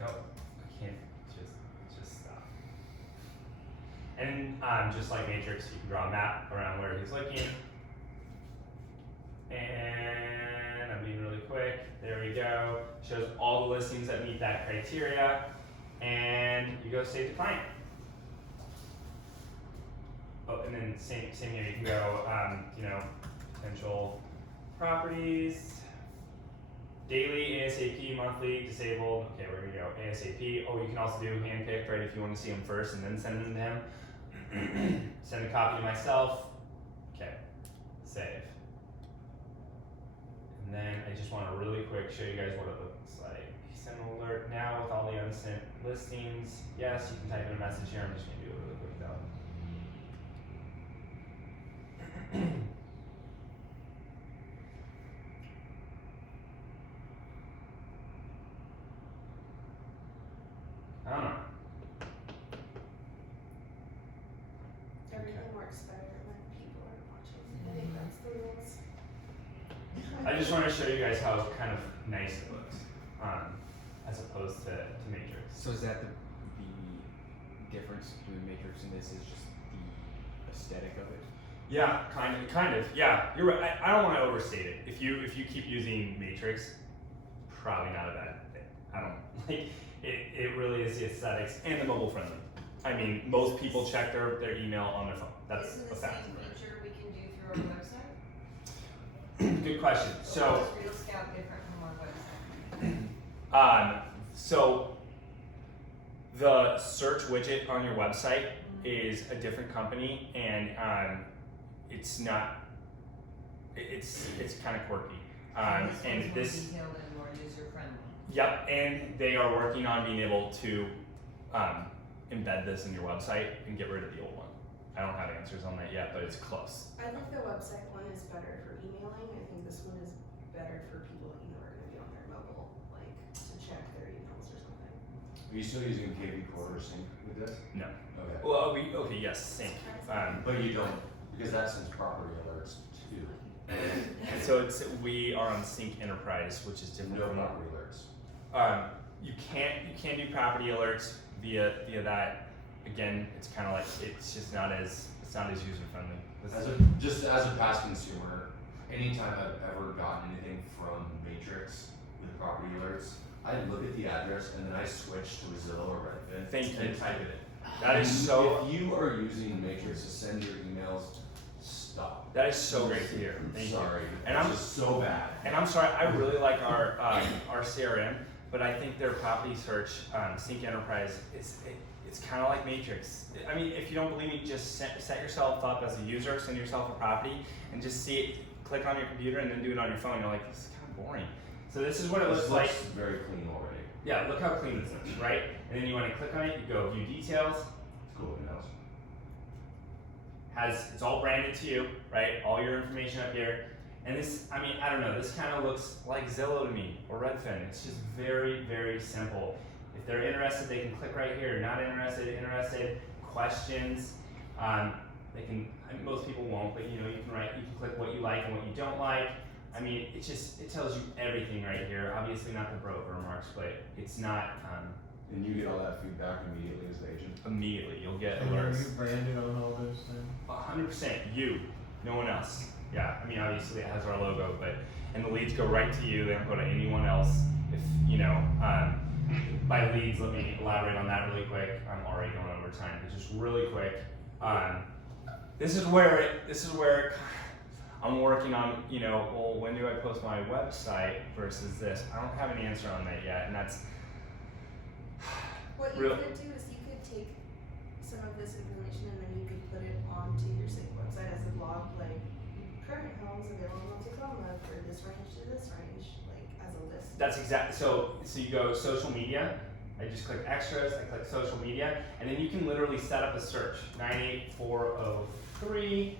Nope, I can't. Just stop. And just like Matrix, you can draw a map around where he's looking. And I'm being really quick. There we go. Shows all the listings that meet that criteria. And you go save the client. Oh, and then same here. You can go, potential properties. Daily, ASAP, monthly, disabled. Okay, we're gonna go ASAP. Oh, you can also do handpicked, right? If you want to see them first and then send them to him. Send a copy to myself. Okay, save. And then I just want to really quick show you guys what it looks like. Send an alert now with all the unsent listings. Yes, you can type in a message here. I'm just gonna do it really quick though. I don't know. Everything works better when people are watching. I think that's the rules. I just want to show you guys how kind of nice it looks, as opposed to Matrix. So is that the difference between Matrix and this is just the aesthetic of it? Yeah, kind of. Yeah, you're right. I don't want to overstate it. If you keep using Matrix, probably not a bad thing. I don't like it. It really is the aesthetics and the mobile friendly. I mean, most people check their email on their phone. That's Isn't a the fact. same feature we can do through our website? Good question. Or So, is Real Scout different from our website? so the search widget on your website is a different company, and it's not. It's kind of quirky. And this. This one's more detailed and more user friendly. Yep, and they are working on being able to embed this in your website and get rid of the old one. I don't have answers on that yet, but it's close. I think the website one is better for emailing. I think this one is better for people that are gonna be on their mobile, like to check their emails or something. Are you still using KV Core or Sync with this? No. Okay. Well, okay, yes, sync. But you don't, because that sends property alerts too. So we are on Sync Enterprise, which is different. No from property alerts. You can't do property alerts via that. Again, it's kind of like it's not as user friendly. Just as a past consumer, anytime I've ever gotten anything from Matrix with property alerts, I look at the address and then I switch to a Zillow or Redfin Thank you. and type it in. That is so. If you are using Matrix to send your emails, stop. That is so great to hear. Thank you. Sorry, And it's I'm just so bad. And I'm sorry, I really like our CRM, but I think their property search, Sync Enterprise, it's kind of like Matrix. I mean, if you don't believe me, just set yourself up as a user, send yourself a property, and just see it, click on your computer, and then do it on your phone. You're like, this is kind of boring. So this is what it looks like. Very clean already. Yeah, look how clean this looks, right? And then you want to click on it, you go view details. It's cool emails. It's all branded to you, right? All your information up here. And this, I mean, I don't know, this kind of looks like Zillow to me, or Redfin. It's just very, very simple. If they're interested, they can click right here. Not interested, questions. They can, I mean, most people won't, but you know, you can click what you like and what you don't like. I mean, it tells you everything right here. Obviously not the broker remarks, but it's not, And you get all that feedback immediately as the agent. immediately. You'll get And are alerts. you branded on all those things? 100% you, no one else. Yeah, I mean, obviously it has our logo, and the leads go right to you. They don't go to anyone else. If, you know, by leads, let me elaborate on that really quick. I'm already going over time, but just really quick. This is where I'm working on, you know, well, when do I post my website versus this? I don't have an answer on that yet, and that's What you real. could do is you could take some of this information and then you could put it onto your Sync website as a blog, like current homes available in Tacoma for this range to this range, like as a list. That's exactly, so you go social media, I just click extras, I click social media, and then you can literally set up a search, 98403,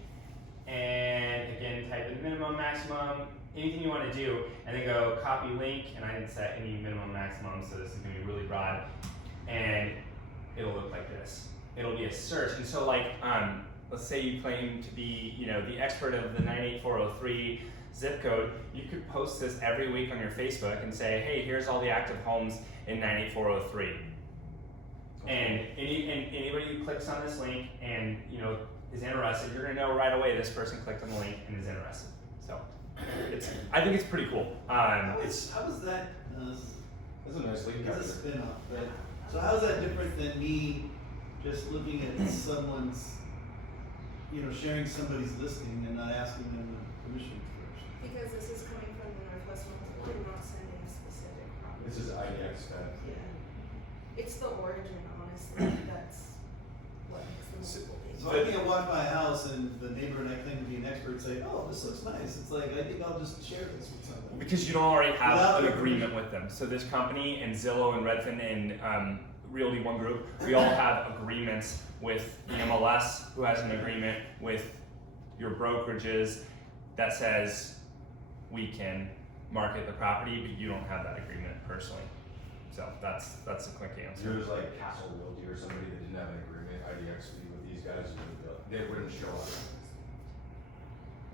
and again, type in minimum, maximum, anything you want to do, and then go copy link, and I didn't set any minimum, maximum, so this is going to be really broad, and it'll look like this. It'll be a search, and so like, let's say you claim to be, you know, the expert of the 98403 zip code, you could post this every week on your Facebook and say, hey, here's all the active homes in 98403. And anybody who clicks on this link and, you know, is interested, you're gonna know right away this person clicked on the link and is interested. So I think it's pretty cool. How is that? That's a nice lead It's a capture. spin-off, but so how is that different than me just looking at someone's, you know, sharing somebody's listing and not asking them permission first? Because this is coming from the Northwest Mountain, we're not sending specific properties. This is IDX spend. Yeah. It's the origin, honestly, that's what makes the multiple So I can't walk by a house and the neighbor and I claim to be an expert say, oh, this looks nice. It's like, I think I'll just share this with somebody. Because you don't already have Without an their agreement with them. So this company and Zillow and Redfin and Realty One Group, we all have agreements with the MLS, who has an agreement with your brokerages that says we can market the property, but you don't have that agreement personally. So that's a quick If answer. there was like Castle Realty or somebody that didn't have an agreement, IDX with these guys, they wouldn't show up.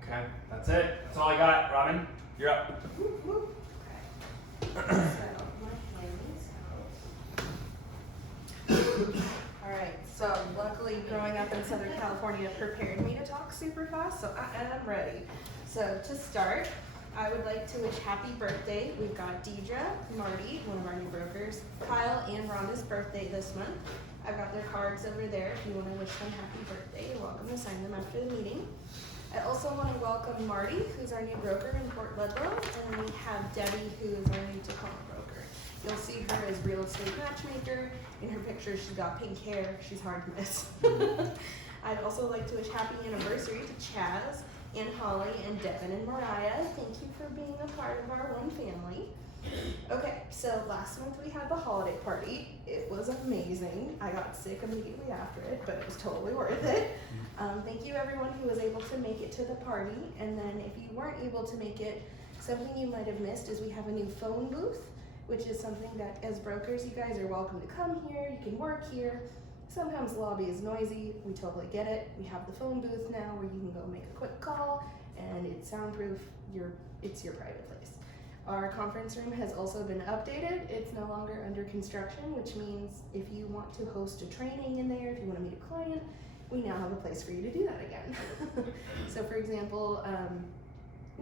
Okay, that's it. That's all I got. Robin, you're up. Alright, so luckily growing up in Southern California prepared me to talk super fast, so I am ready. So to start, I would like to wish happy birthday. We've got Deidre, Marty, one of our new brokers, Kyle and Rhonda's birthday this month. I've got their cards over there. If you want to wish them happy birthday, you're welcome to sign them after the meeting. I also want to welcome Marty, who's our new broker in Port Ludlow, and we have Debbie, who is our new Tacoma broker. You'll see her as real estate matchmaker. In her picture, she's got pink hair. She's hard to miss. I'd also like to wish happy anniversary to Chaz and Holly and Devin and Mariah. Thank you for being a part of our one family. Okay, so last month we had the holiday party. It was amazing. I got sick immediately after it, but it was totally worth it. Thank you everyone who was able to make it to the party. And then if you weren't able to make it, something you might have missed is we have a new phone booth, which is something that as brokers, you guys are welcome to come here. You can work here. Sometimes the lobby is noisy. We totally get it. We have the phone booth now where you can go make a quick call and it's soundproof. It's your private place. Our conference room has also been updated. It's no longer under construction, which means if you want to host a training in there, if you want to meet a client, we now have a place for you to do that again. So for example,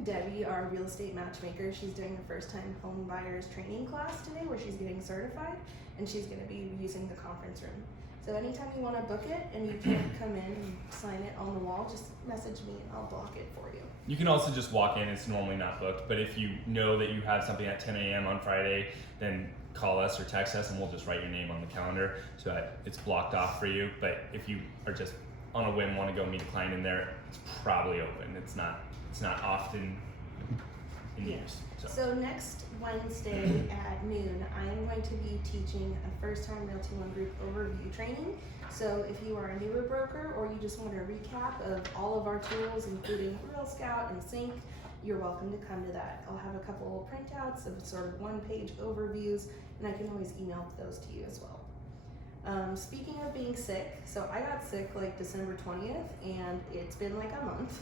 Debbie, our real estate matchmaker, she's doing her first time home buyers training class today where she's getting certified, and she's going to be using the conference room. So anytime you want to book it and you can't come in and sign it on the wall, just message me and I'll block it for you. You can also just walk in, it's normally not booked, but if you know that you have something at 10 a.m. on Friday, then call us or text us and we'll just write your name on the calendar so that it's blocked off for you. But if you are just on a whim want to go meet a client in there, it's probably open. It's not often in use. So next Wednesday at noon, I am going to be teaching a first-time Realty One Group overview training. So if you are a newer broker or you just want a recap of all of our tools, including Real Scout and Sync, you're welcome to come to that. I'll have a couple printouts of sort of one-page overviews, and I can always email those to you as well. Speaking of being sick, so I got sick like December 20th, and it's been like a month,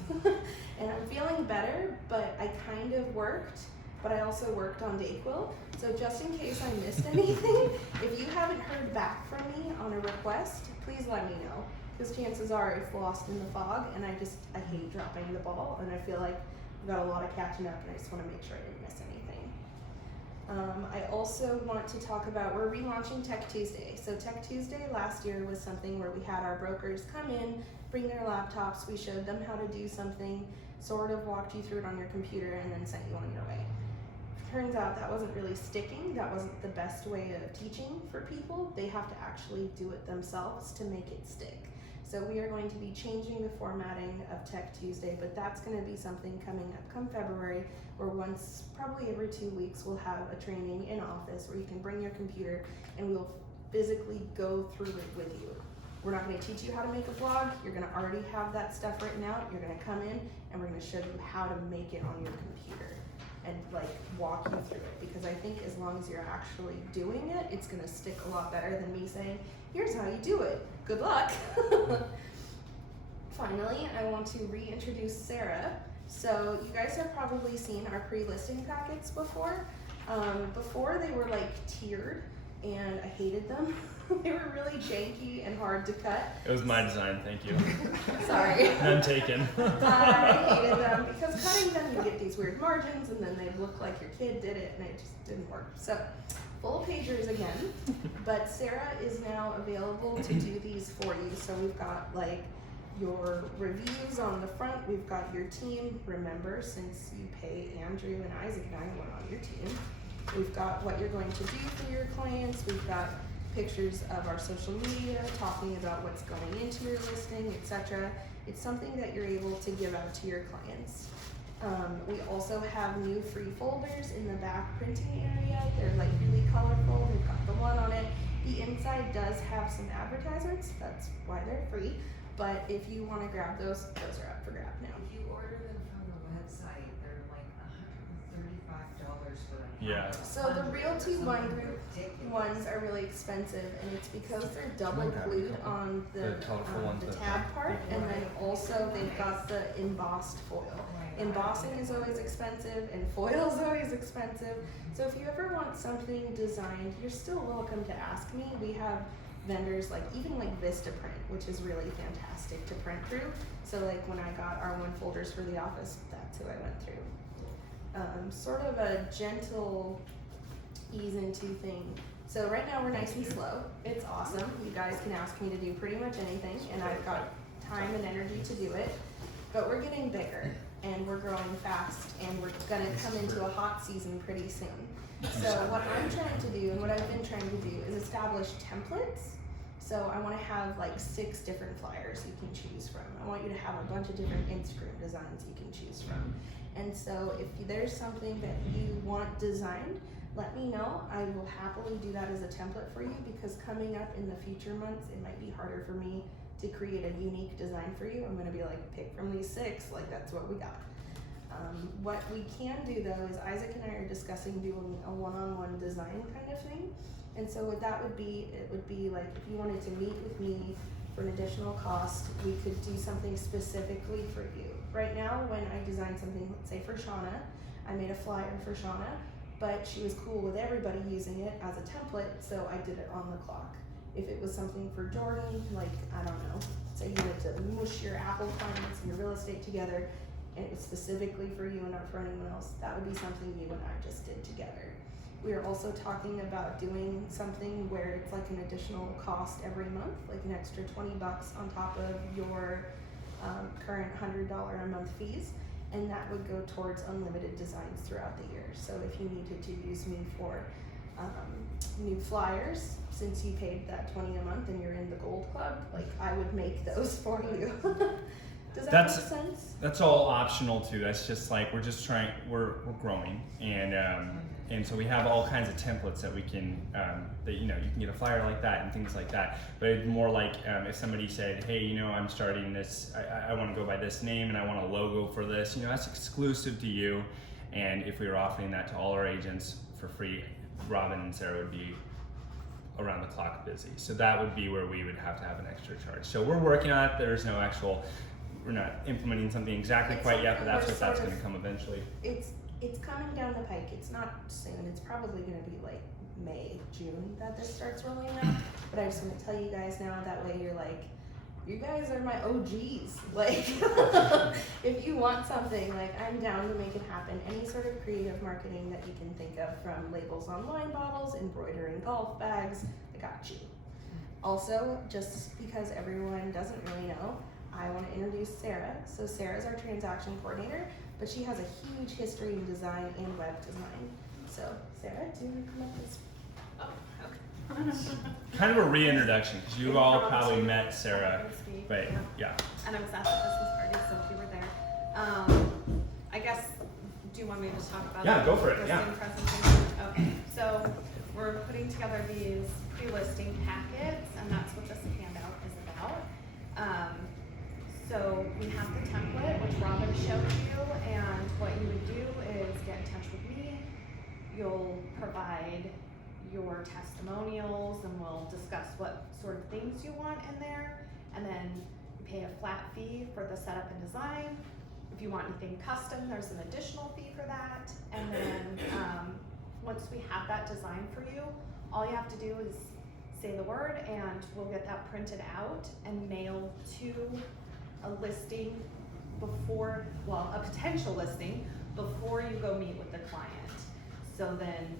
and I'm feeling better, but I kind of worked, but I also worked on Dayquil. So just in case I missed anything, if you haven't heard back from me on a request, please let me know, because chances are it's lost in the fog, and I hate dropping the ball, and I feel like I've got a lot of catching up, and I just want to make sure I didn't miss anything. I also want to talk about, we're relaunching Tech Tuesday. So Tech Tuesday last year was something where we had our brokers come in, bring their laptops, we showed them how to do something, sort of walked you through it on your computer, and then sent you on your way. Turns out that wasn't really sticking. That wasn't the best way of teaching for people. They have to actually do it themselves to make it stick. So we are going to be changing the formatting of Tech Tuesday, but that's going to be something coming up come February, where once, probably every 2 weeks, we'll have a training in office where you can bring your computer and we'll physically go through it with you. We're not going to teach you how to make a blog. You're going to already have that stuff written out. You're going to come in and we're going to show you how to make it on your computer and like walk you through it, because I think as long as you're actually doing it, it's going to stick a lot better than me saying, here's how you do it. Good luck. Finally, I want to reintroduce Sarah. So you guys have probably seen our pre-listing packets before. Before they were like tiered, and I hated them. They were really janky and hard to cut. It was my design, thank you. Sorry. None taken. I hated them because cutting them you get these weird margins and then they look like your kid did it and it just didn't work. So full pagers again, but Sarah is now available to do these for you. So we've got like your reviews on the front, we've got your team. Remember, since you pay Andrew and Isaac and I went on your team, we've got what you're going to do for your clients. We've got pictures of our social media, talking about what's going into your listing, etc. It's something that you're able to give out to your clients. We also have new free folders in the back printing area. They're like really colorful. We've got the one on it. The inside does have some advertisements. That's why they're free. But if you want to grab those are up for grab now. If you order them from the website, they're like $135 for a Yeah. So the Realty One Group ones are really expensive, and it's because they're double glued on the tab part, and then also they've got the embossed foil. Embossing is always expensive, and foil is always expensive. So if you ever want something designed, you're still welcome to ask me. We have vendors like even like Vistaprint, which is really fantastic to print through. So like when I got our one folders for the office, that's who I went through. Sort of a gentle ease into thing. So right now we're nice and slow. It's awesome. You guys can ask me to do pretty much anything, and I've got time and energy to do it. But we're getting bigger, and we're growing fast, and we're gonna come into a hot season pretty soon. So what I'm trying to do, and what I've been trying to do, is establish templates. So I want to have like 6 different flyers you can choose from. I want you to have a bunch of different Instagram designs you can choose from. And so if there's something that you want designed, let me know. I will happily do that as a template for you, because coming up in the future months, it might be harder for me to create a unique design for you. I'm gonna be like, pick from these 6, like that's what we got. What we can do though is Isaac and I are discussing doing a one-on-one design kind of thing. And so what that would be, it would be like if you wanted to meet with me for an additional cost, we could do something specifically for you. Right now, when I designed something, let's say for Shauna, I made a flyer for Shauna, but she was cool with everybody using it as a template, so I did it on the clock. If it was something for Jordan, like, I don't know, say you wanted to mush your Apple clients and your real estate together, and it was specifically for you and not for anyone else, that would be something you and I just did together. We are also talking about doing something where it's like an additional cost every month, like an extra $20 on top of your current $100 a month fees, and that would go towards unlimited designs throughout the year. So if you needed to use me for new flyers, since you paid that $20 a month and you're in the Gold Club, like I would make those for you. Does that make sense? That's all optional too. That's just like we're growing, and so we have all kinds of templates that we can that you can get a flyer like that and things like that. But it's more like if somebody said, hey, I'm starting this, I want to go by this name and I want a logo for this. That's exclusive to you. And if we were offering that to all our agents for free, Robin and Sarah would be around the clock busy. So that would be where we would have to have an extra charge. So we're working on it. We're not implementing something exactly quite yet, but that's going to come eventually. It's coming down the pike. It's not soon. It's probably going to be like May, June that this starts rolling out. But I just want to tell you guys now, that way you're like, you guys are my OGs. Like, if you want something, like I'm down to make it happen. Any sort of creative marketing that you can think of, from labels on wine bottles, embroidering golf bags, I got you. Also, just because everyone doesn't really know, I want to introduce Sarah. So Sarah's our transaction coordinator, but she has a huge history in design and web design. So Sarah, do you want to come up with kind of a reintroduction, because you've all probably met Sarah, but yeah. And I was at the Christmas party, so if you were there. I guess, do you want me to talk about Go for it, the yeah. same presentation? Okay, so we're putting together these pre-listing packets, and that's what this handout is about. So we have the template, which Robin showed you, and what you would do is get in touch with me. You'll provide your testimonials, and we'll discuss what sort of things you want in there, and then you pay a flat fee for the setup and design. If you want anything custom, there's an additional fee for that, and then once we have that design for you, all you have to do is say the word, and we'll get that printed out and mailed to a listing a potential listing before you go meet with the client. So then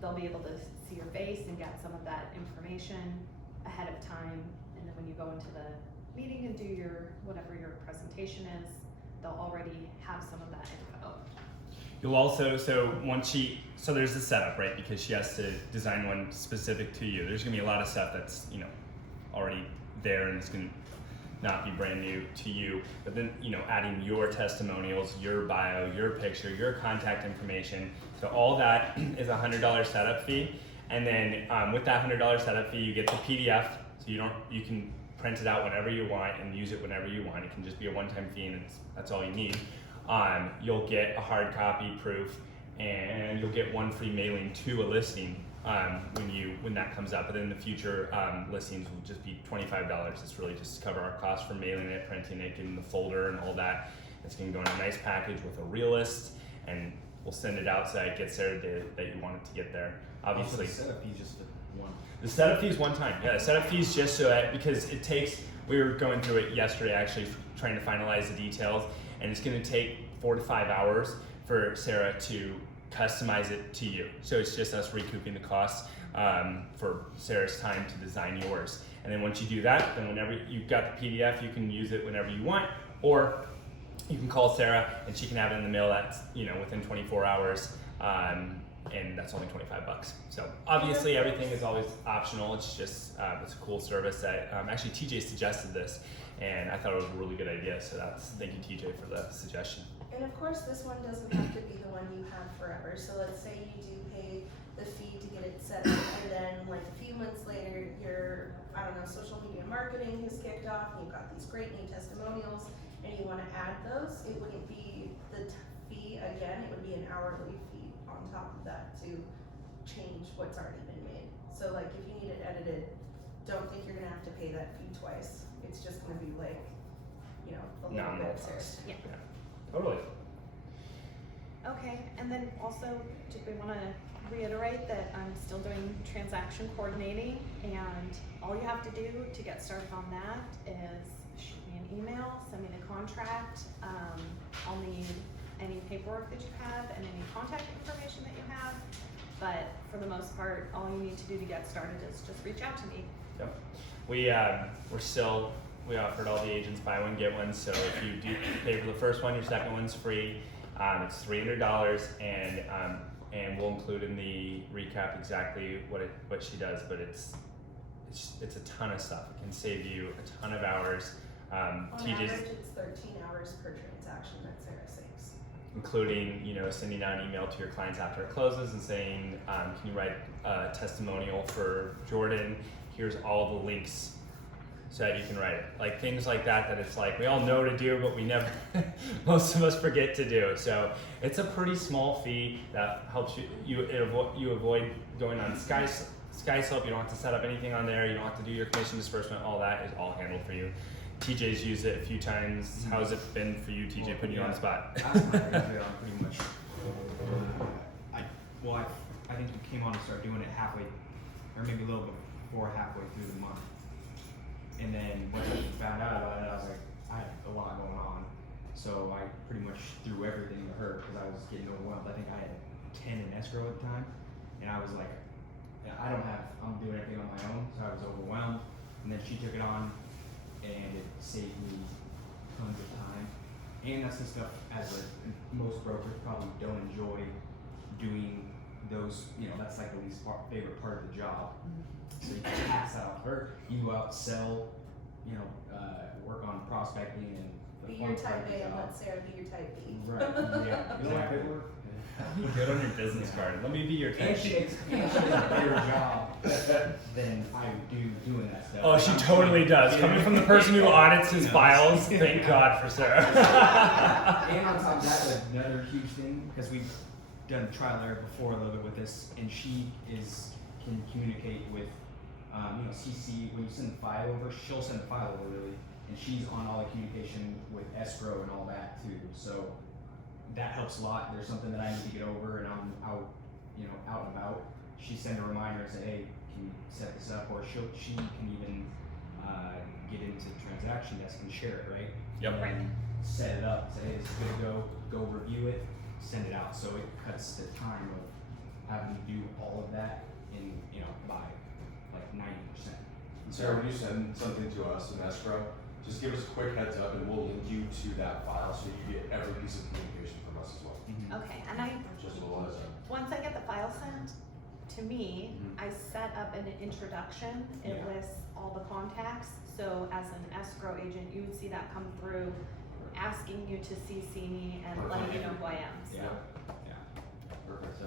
they'll be able to see your face and get some of that information ahead of time, and then when you go into the meeting and do whatever your presentation is, they'll already have some of that info. You'll also, so there's the setup, right? Because she has to design one specific to you. There's gonna be a lot of stuff that's already there, and it's gonna not be brand new to you, but then adding your testimonials, your bio, your picture, your contact information. So all that is $100 setup fee, and then with that $100 setup fee, you get the PDF. So you can print it out whenever you want and use it whenever you want. It can just be a one-time fee, and that's all you need. You'll get a hard copy proof, and you'll get one free mailing to a listing when that comes up. But then in the future, listings will just be $25. It's really just to cover our costs for mailing it, printing it, getting the folder and all that. It's gonna go in a nice package with a realist, and we'll send it out so it gets there that you want it to get there. Obviously, the setup fee is just one. The setup fee is one time. Yeah, the setup fee is just so that, because it takes, we were going through it yesterday actually, trying to finalize the details, and it's gonna take 4 to 5 hours for Sarah to customize it to you. So it's just us recouping the costs for Sarah's time to design yours. And then once you do that, then whenever you've got the PDF, you can use it whenever you want, or you can call Sarah and she can have it in the mail that's, within 24 hours. And that's only $25. So obviously everything is always optional. It's just, it's a cool service that, actually TJ suggested this and I thought it was a really good idea. So thank you TJ for the suggestion. And of course, this one doesn't have to be the one you have forever. So let's say you do pay the fee to get it set up, and then like a few months later, your, social media marketing has kicked off, and you've got these great new testimonials, and you want to add those. It wouldn't be the fee again. It would be an hourly fee on top of that to change what's already been made. So like if you need it edited, don't think you're gonna have to pay that fee twice. It's just gonna be like, a little Nominal bit of cost. service. Yeah, totally. Okay, and then also, do we wanna reiterate that I'm still doing transaction coordinating, and all you have to do to get started on that is shoot me an email, send me the contract. I'll need any paperwork that you have and any contact information that you have, but for the most part, all you need to do to get started is just reach out to me. Yep. We offered all the agents buy one, get one. So if you do pay for the first one, your second one's free. It's $300 and we'll include in the recap exactly what she does, but it's a ton of stuff. It can save you a ton of hours. On TJ's average, it's 13 hours per transaction that Sarah saves. including, sending out an email to your clients after it closes and saying, can you write a testimonial for Jordan? Here's all the links so that you can write it. Like things like that it's like we all know to do, but we never, most of us forget to do. So it's a pretty small fee that helps you avoid going on SkySlope. You don't have to set up anything on there. You don't have to do your commission disbursement. All that is all handled for you. TJ's used it a few times. How's it been for you, TJ, putting you on the spot? I pretty much. I think we came on to start doing it halfway, or maybe a little bit before halfway through the month. And then once I found out about it, I was like, I had a lot going on. So I pretty much threw everything to her because I was getting overwhelmed. I think I had 10 in escrow at the time. And I was like, I'm doing everything on my own. So I was overwhelmed. And then she took it on and it saved me tons of time. And that's the stuff most brokers probably don't enjoy doing those, that's like the least favorite part of the job. So you can pass that off her. You go out, sell, work on prospecting and the Be fun your part type of A the and job. let Sarah be your type B. Right. Yeah. You like paperwork? Good on your business card. Let me be your And type. she does a better job than I do doing that stuff. Oh, she totally does. Coming from the person who audits his files, thank God for Sarah. And on top of that, another huge thing, because we've done trial and error before a little bit with this, and she can communicate with, CC, when you send the file over, she'll send the file over really, and she's on all the communication with escrow and all that too. So that helps a lot. There's something that I need to get over and I'm out, out and about. She send a reminder and say, hey, can you set this up? Or she can even get into the transaction desk and share it, right? Yep. And set it up, say, hey, this is good to go review it, send it out. So it cuts the time of having to do all of that in, by like 90%. Sarah, when you send something to us in escrow, just give us a quick heads up and we'll link you to that file so you get every piece of communication from us as well. Okay, and Just a little heads up. once I get the file sent to me, I set up an introduction. It Yeah. lists all the contacts. So as an escrow agent, you would see that come through, asking you to CC me and letting me know who I am. So. Yeah. Perfect.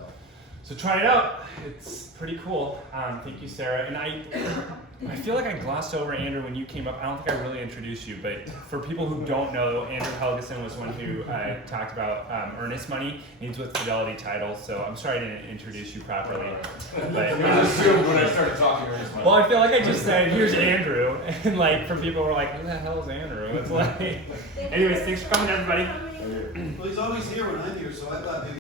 So try it out. It's pretty cool. Thank you, Sarah. And I feel like I glossed over Andrew when you came up. I don't think I really introduced you, but for people who don't know, Andrew Helgeson was one who talked about earnest money. He's with Fidelity Title, so I'm sorry I didn't introduce you properly. But I just assumed when I started talking earnest money. well, I feel like I just said, here's Andrew. And like for people who are like, who the hell is Andrew? It's like, anyways, thanks for coming, everybody. Well, he's always here when I'm here, so I thought maybe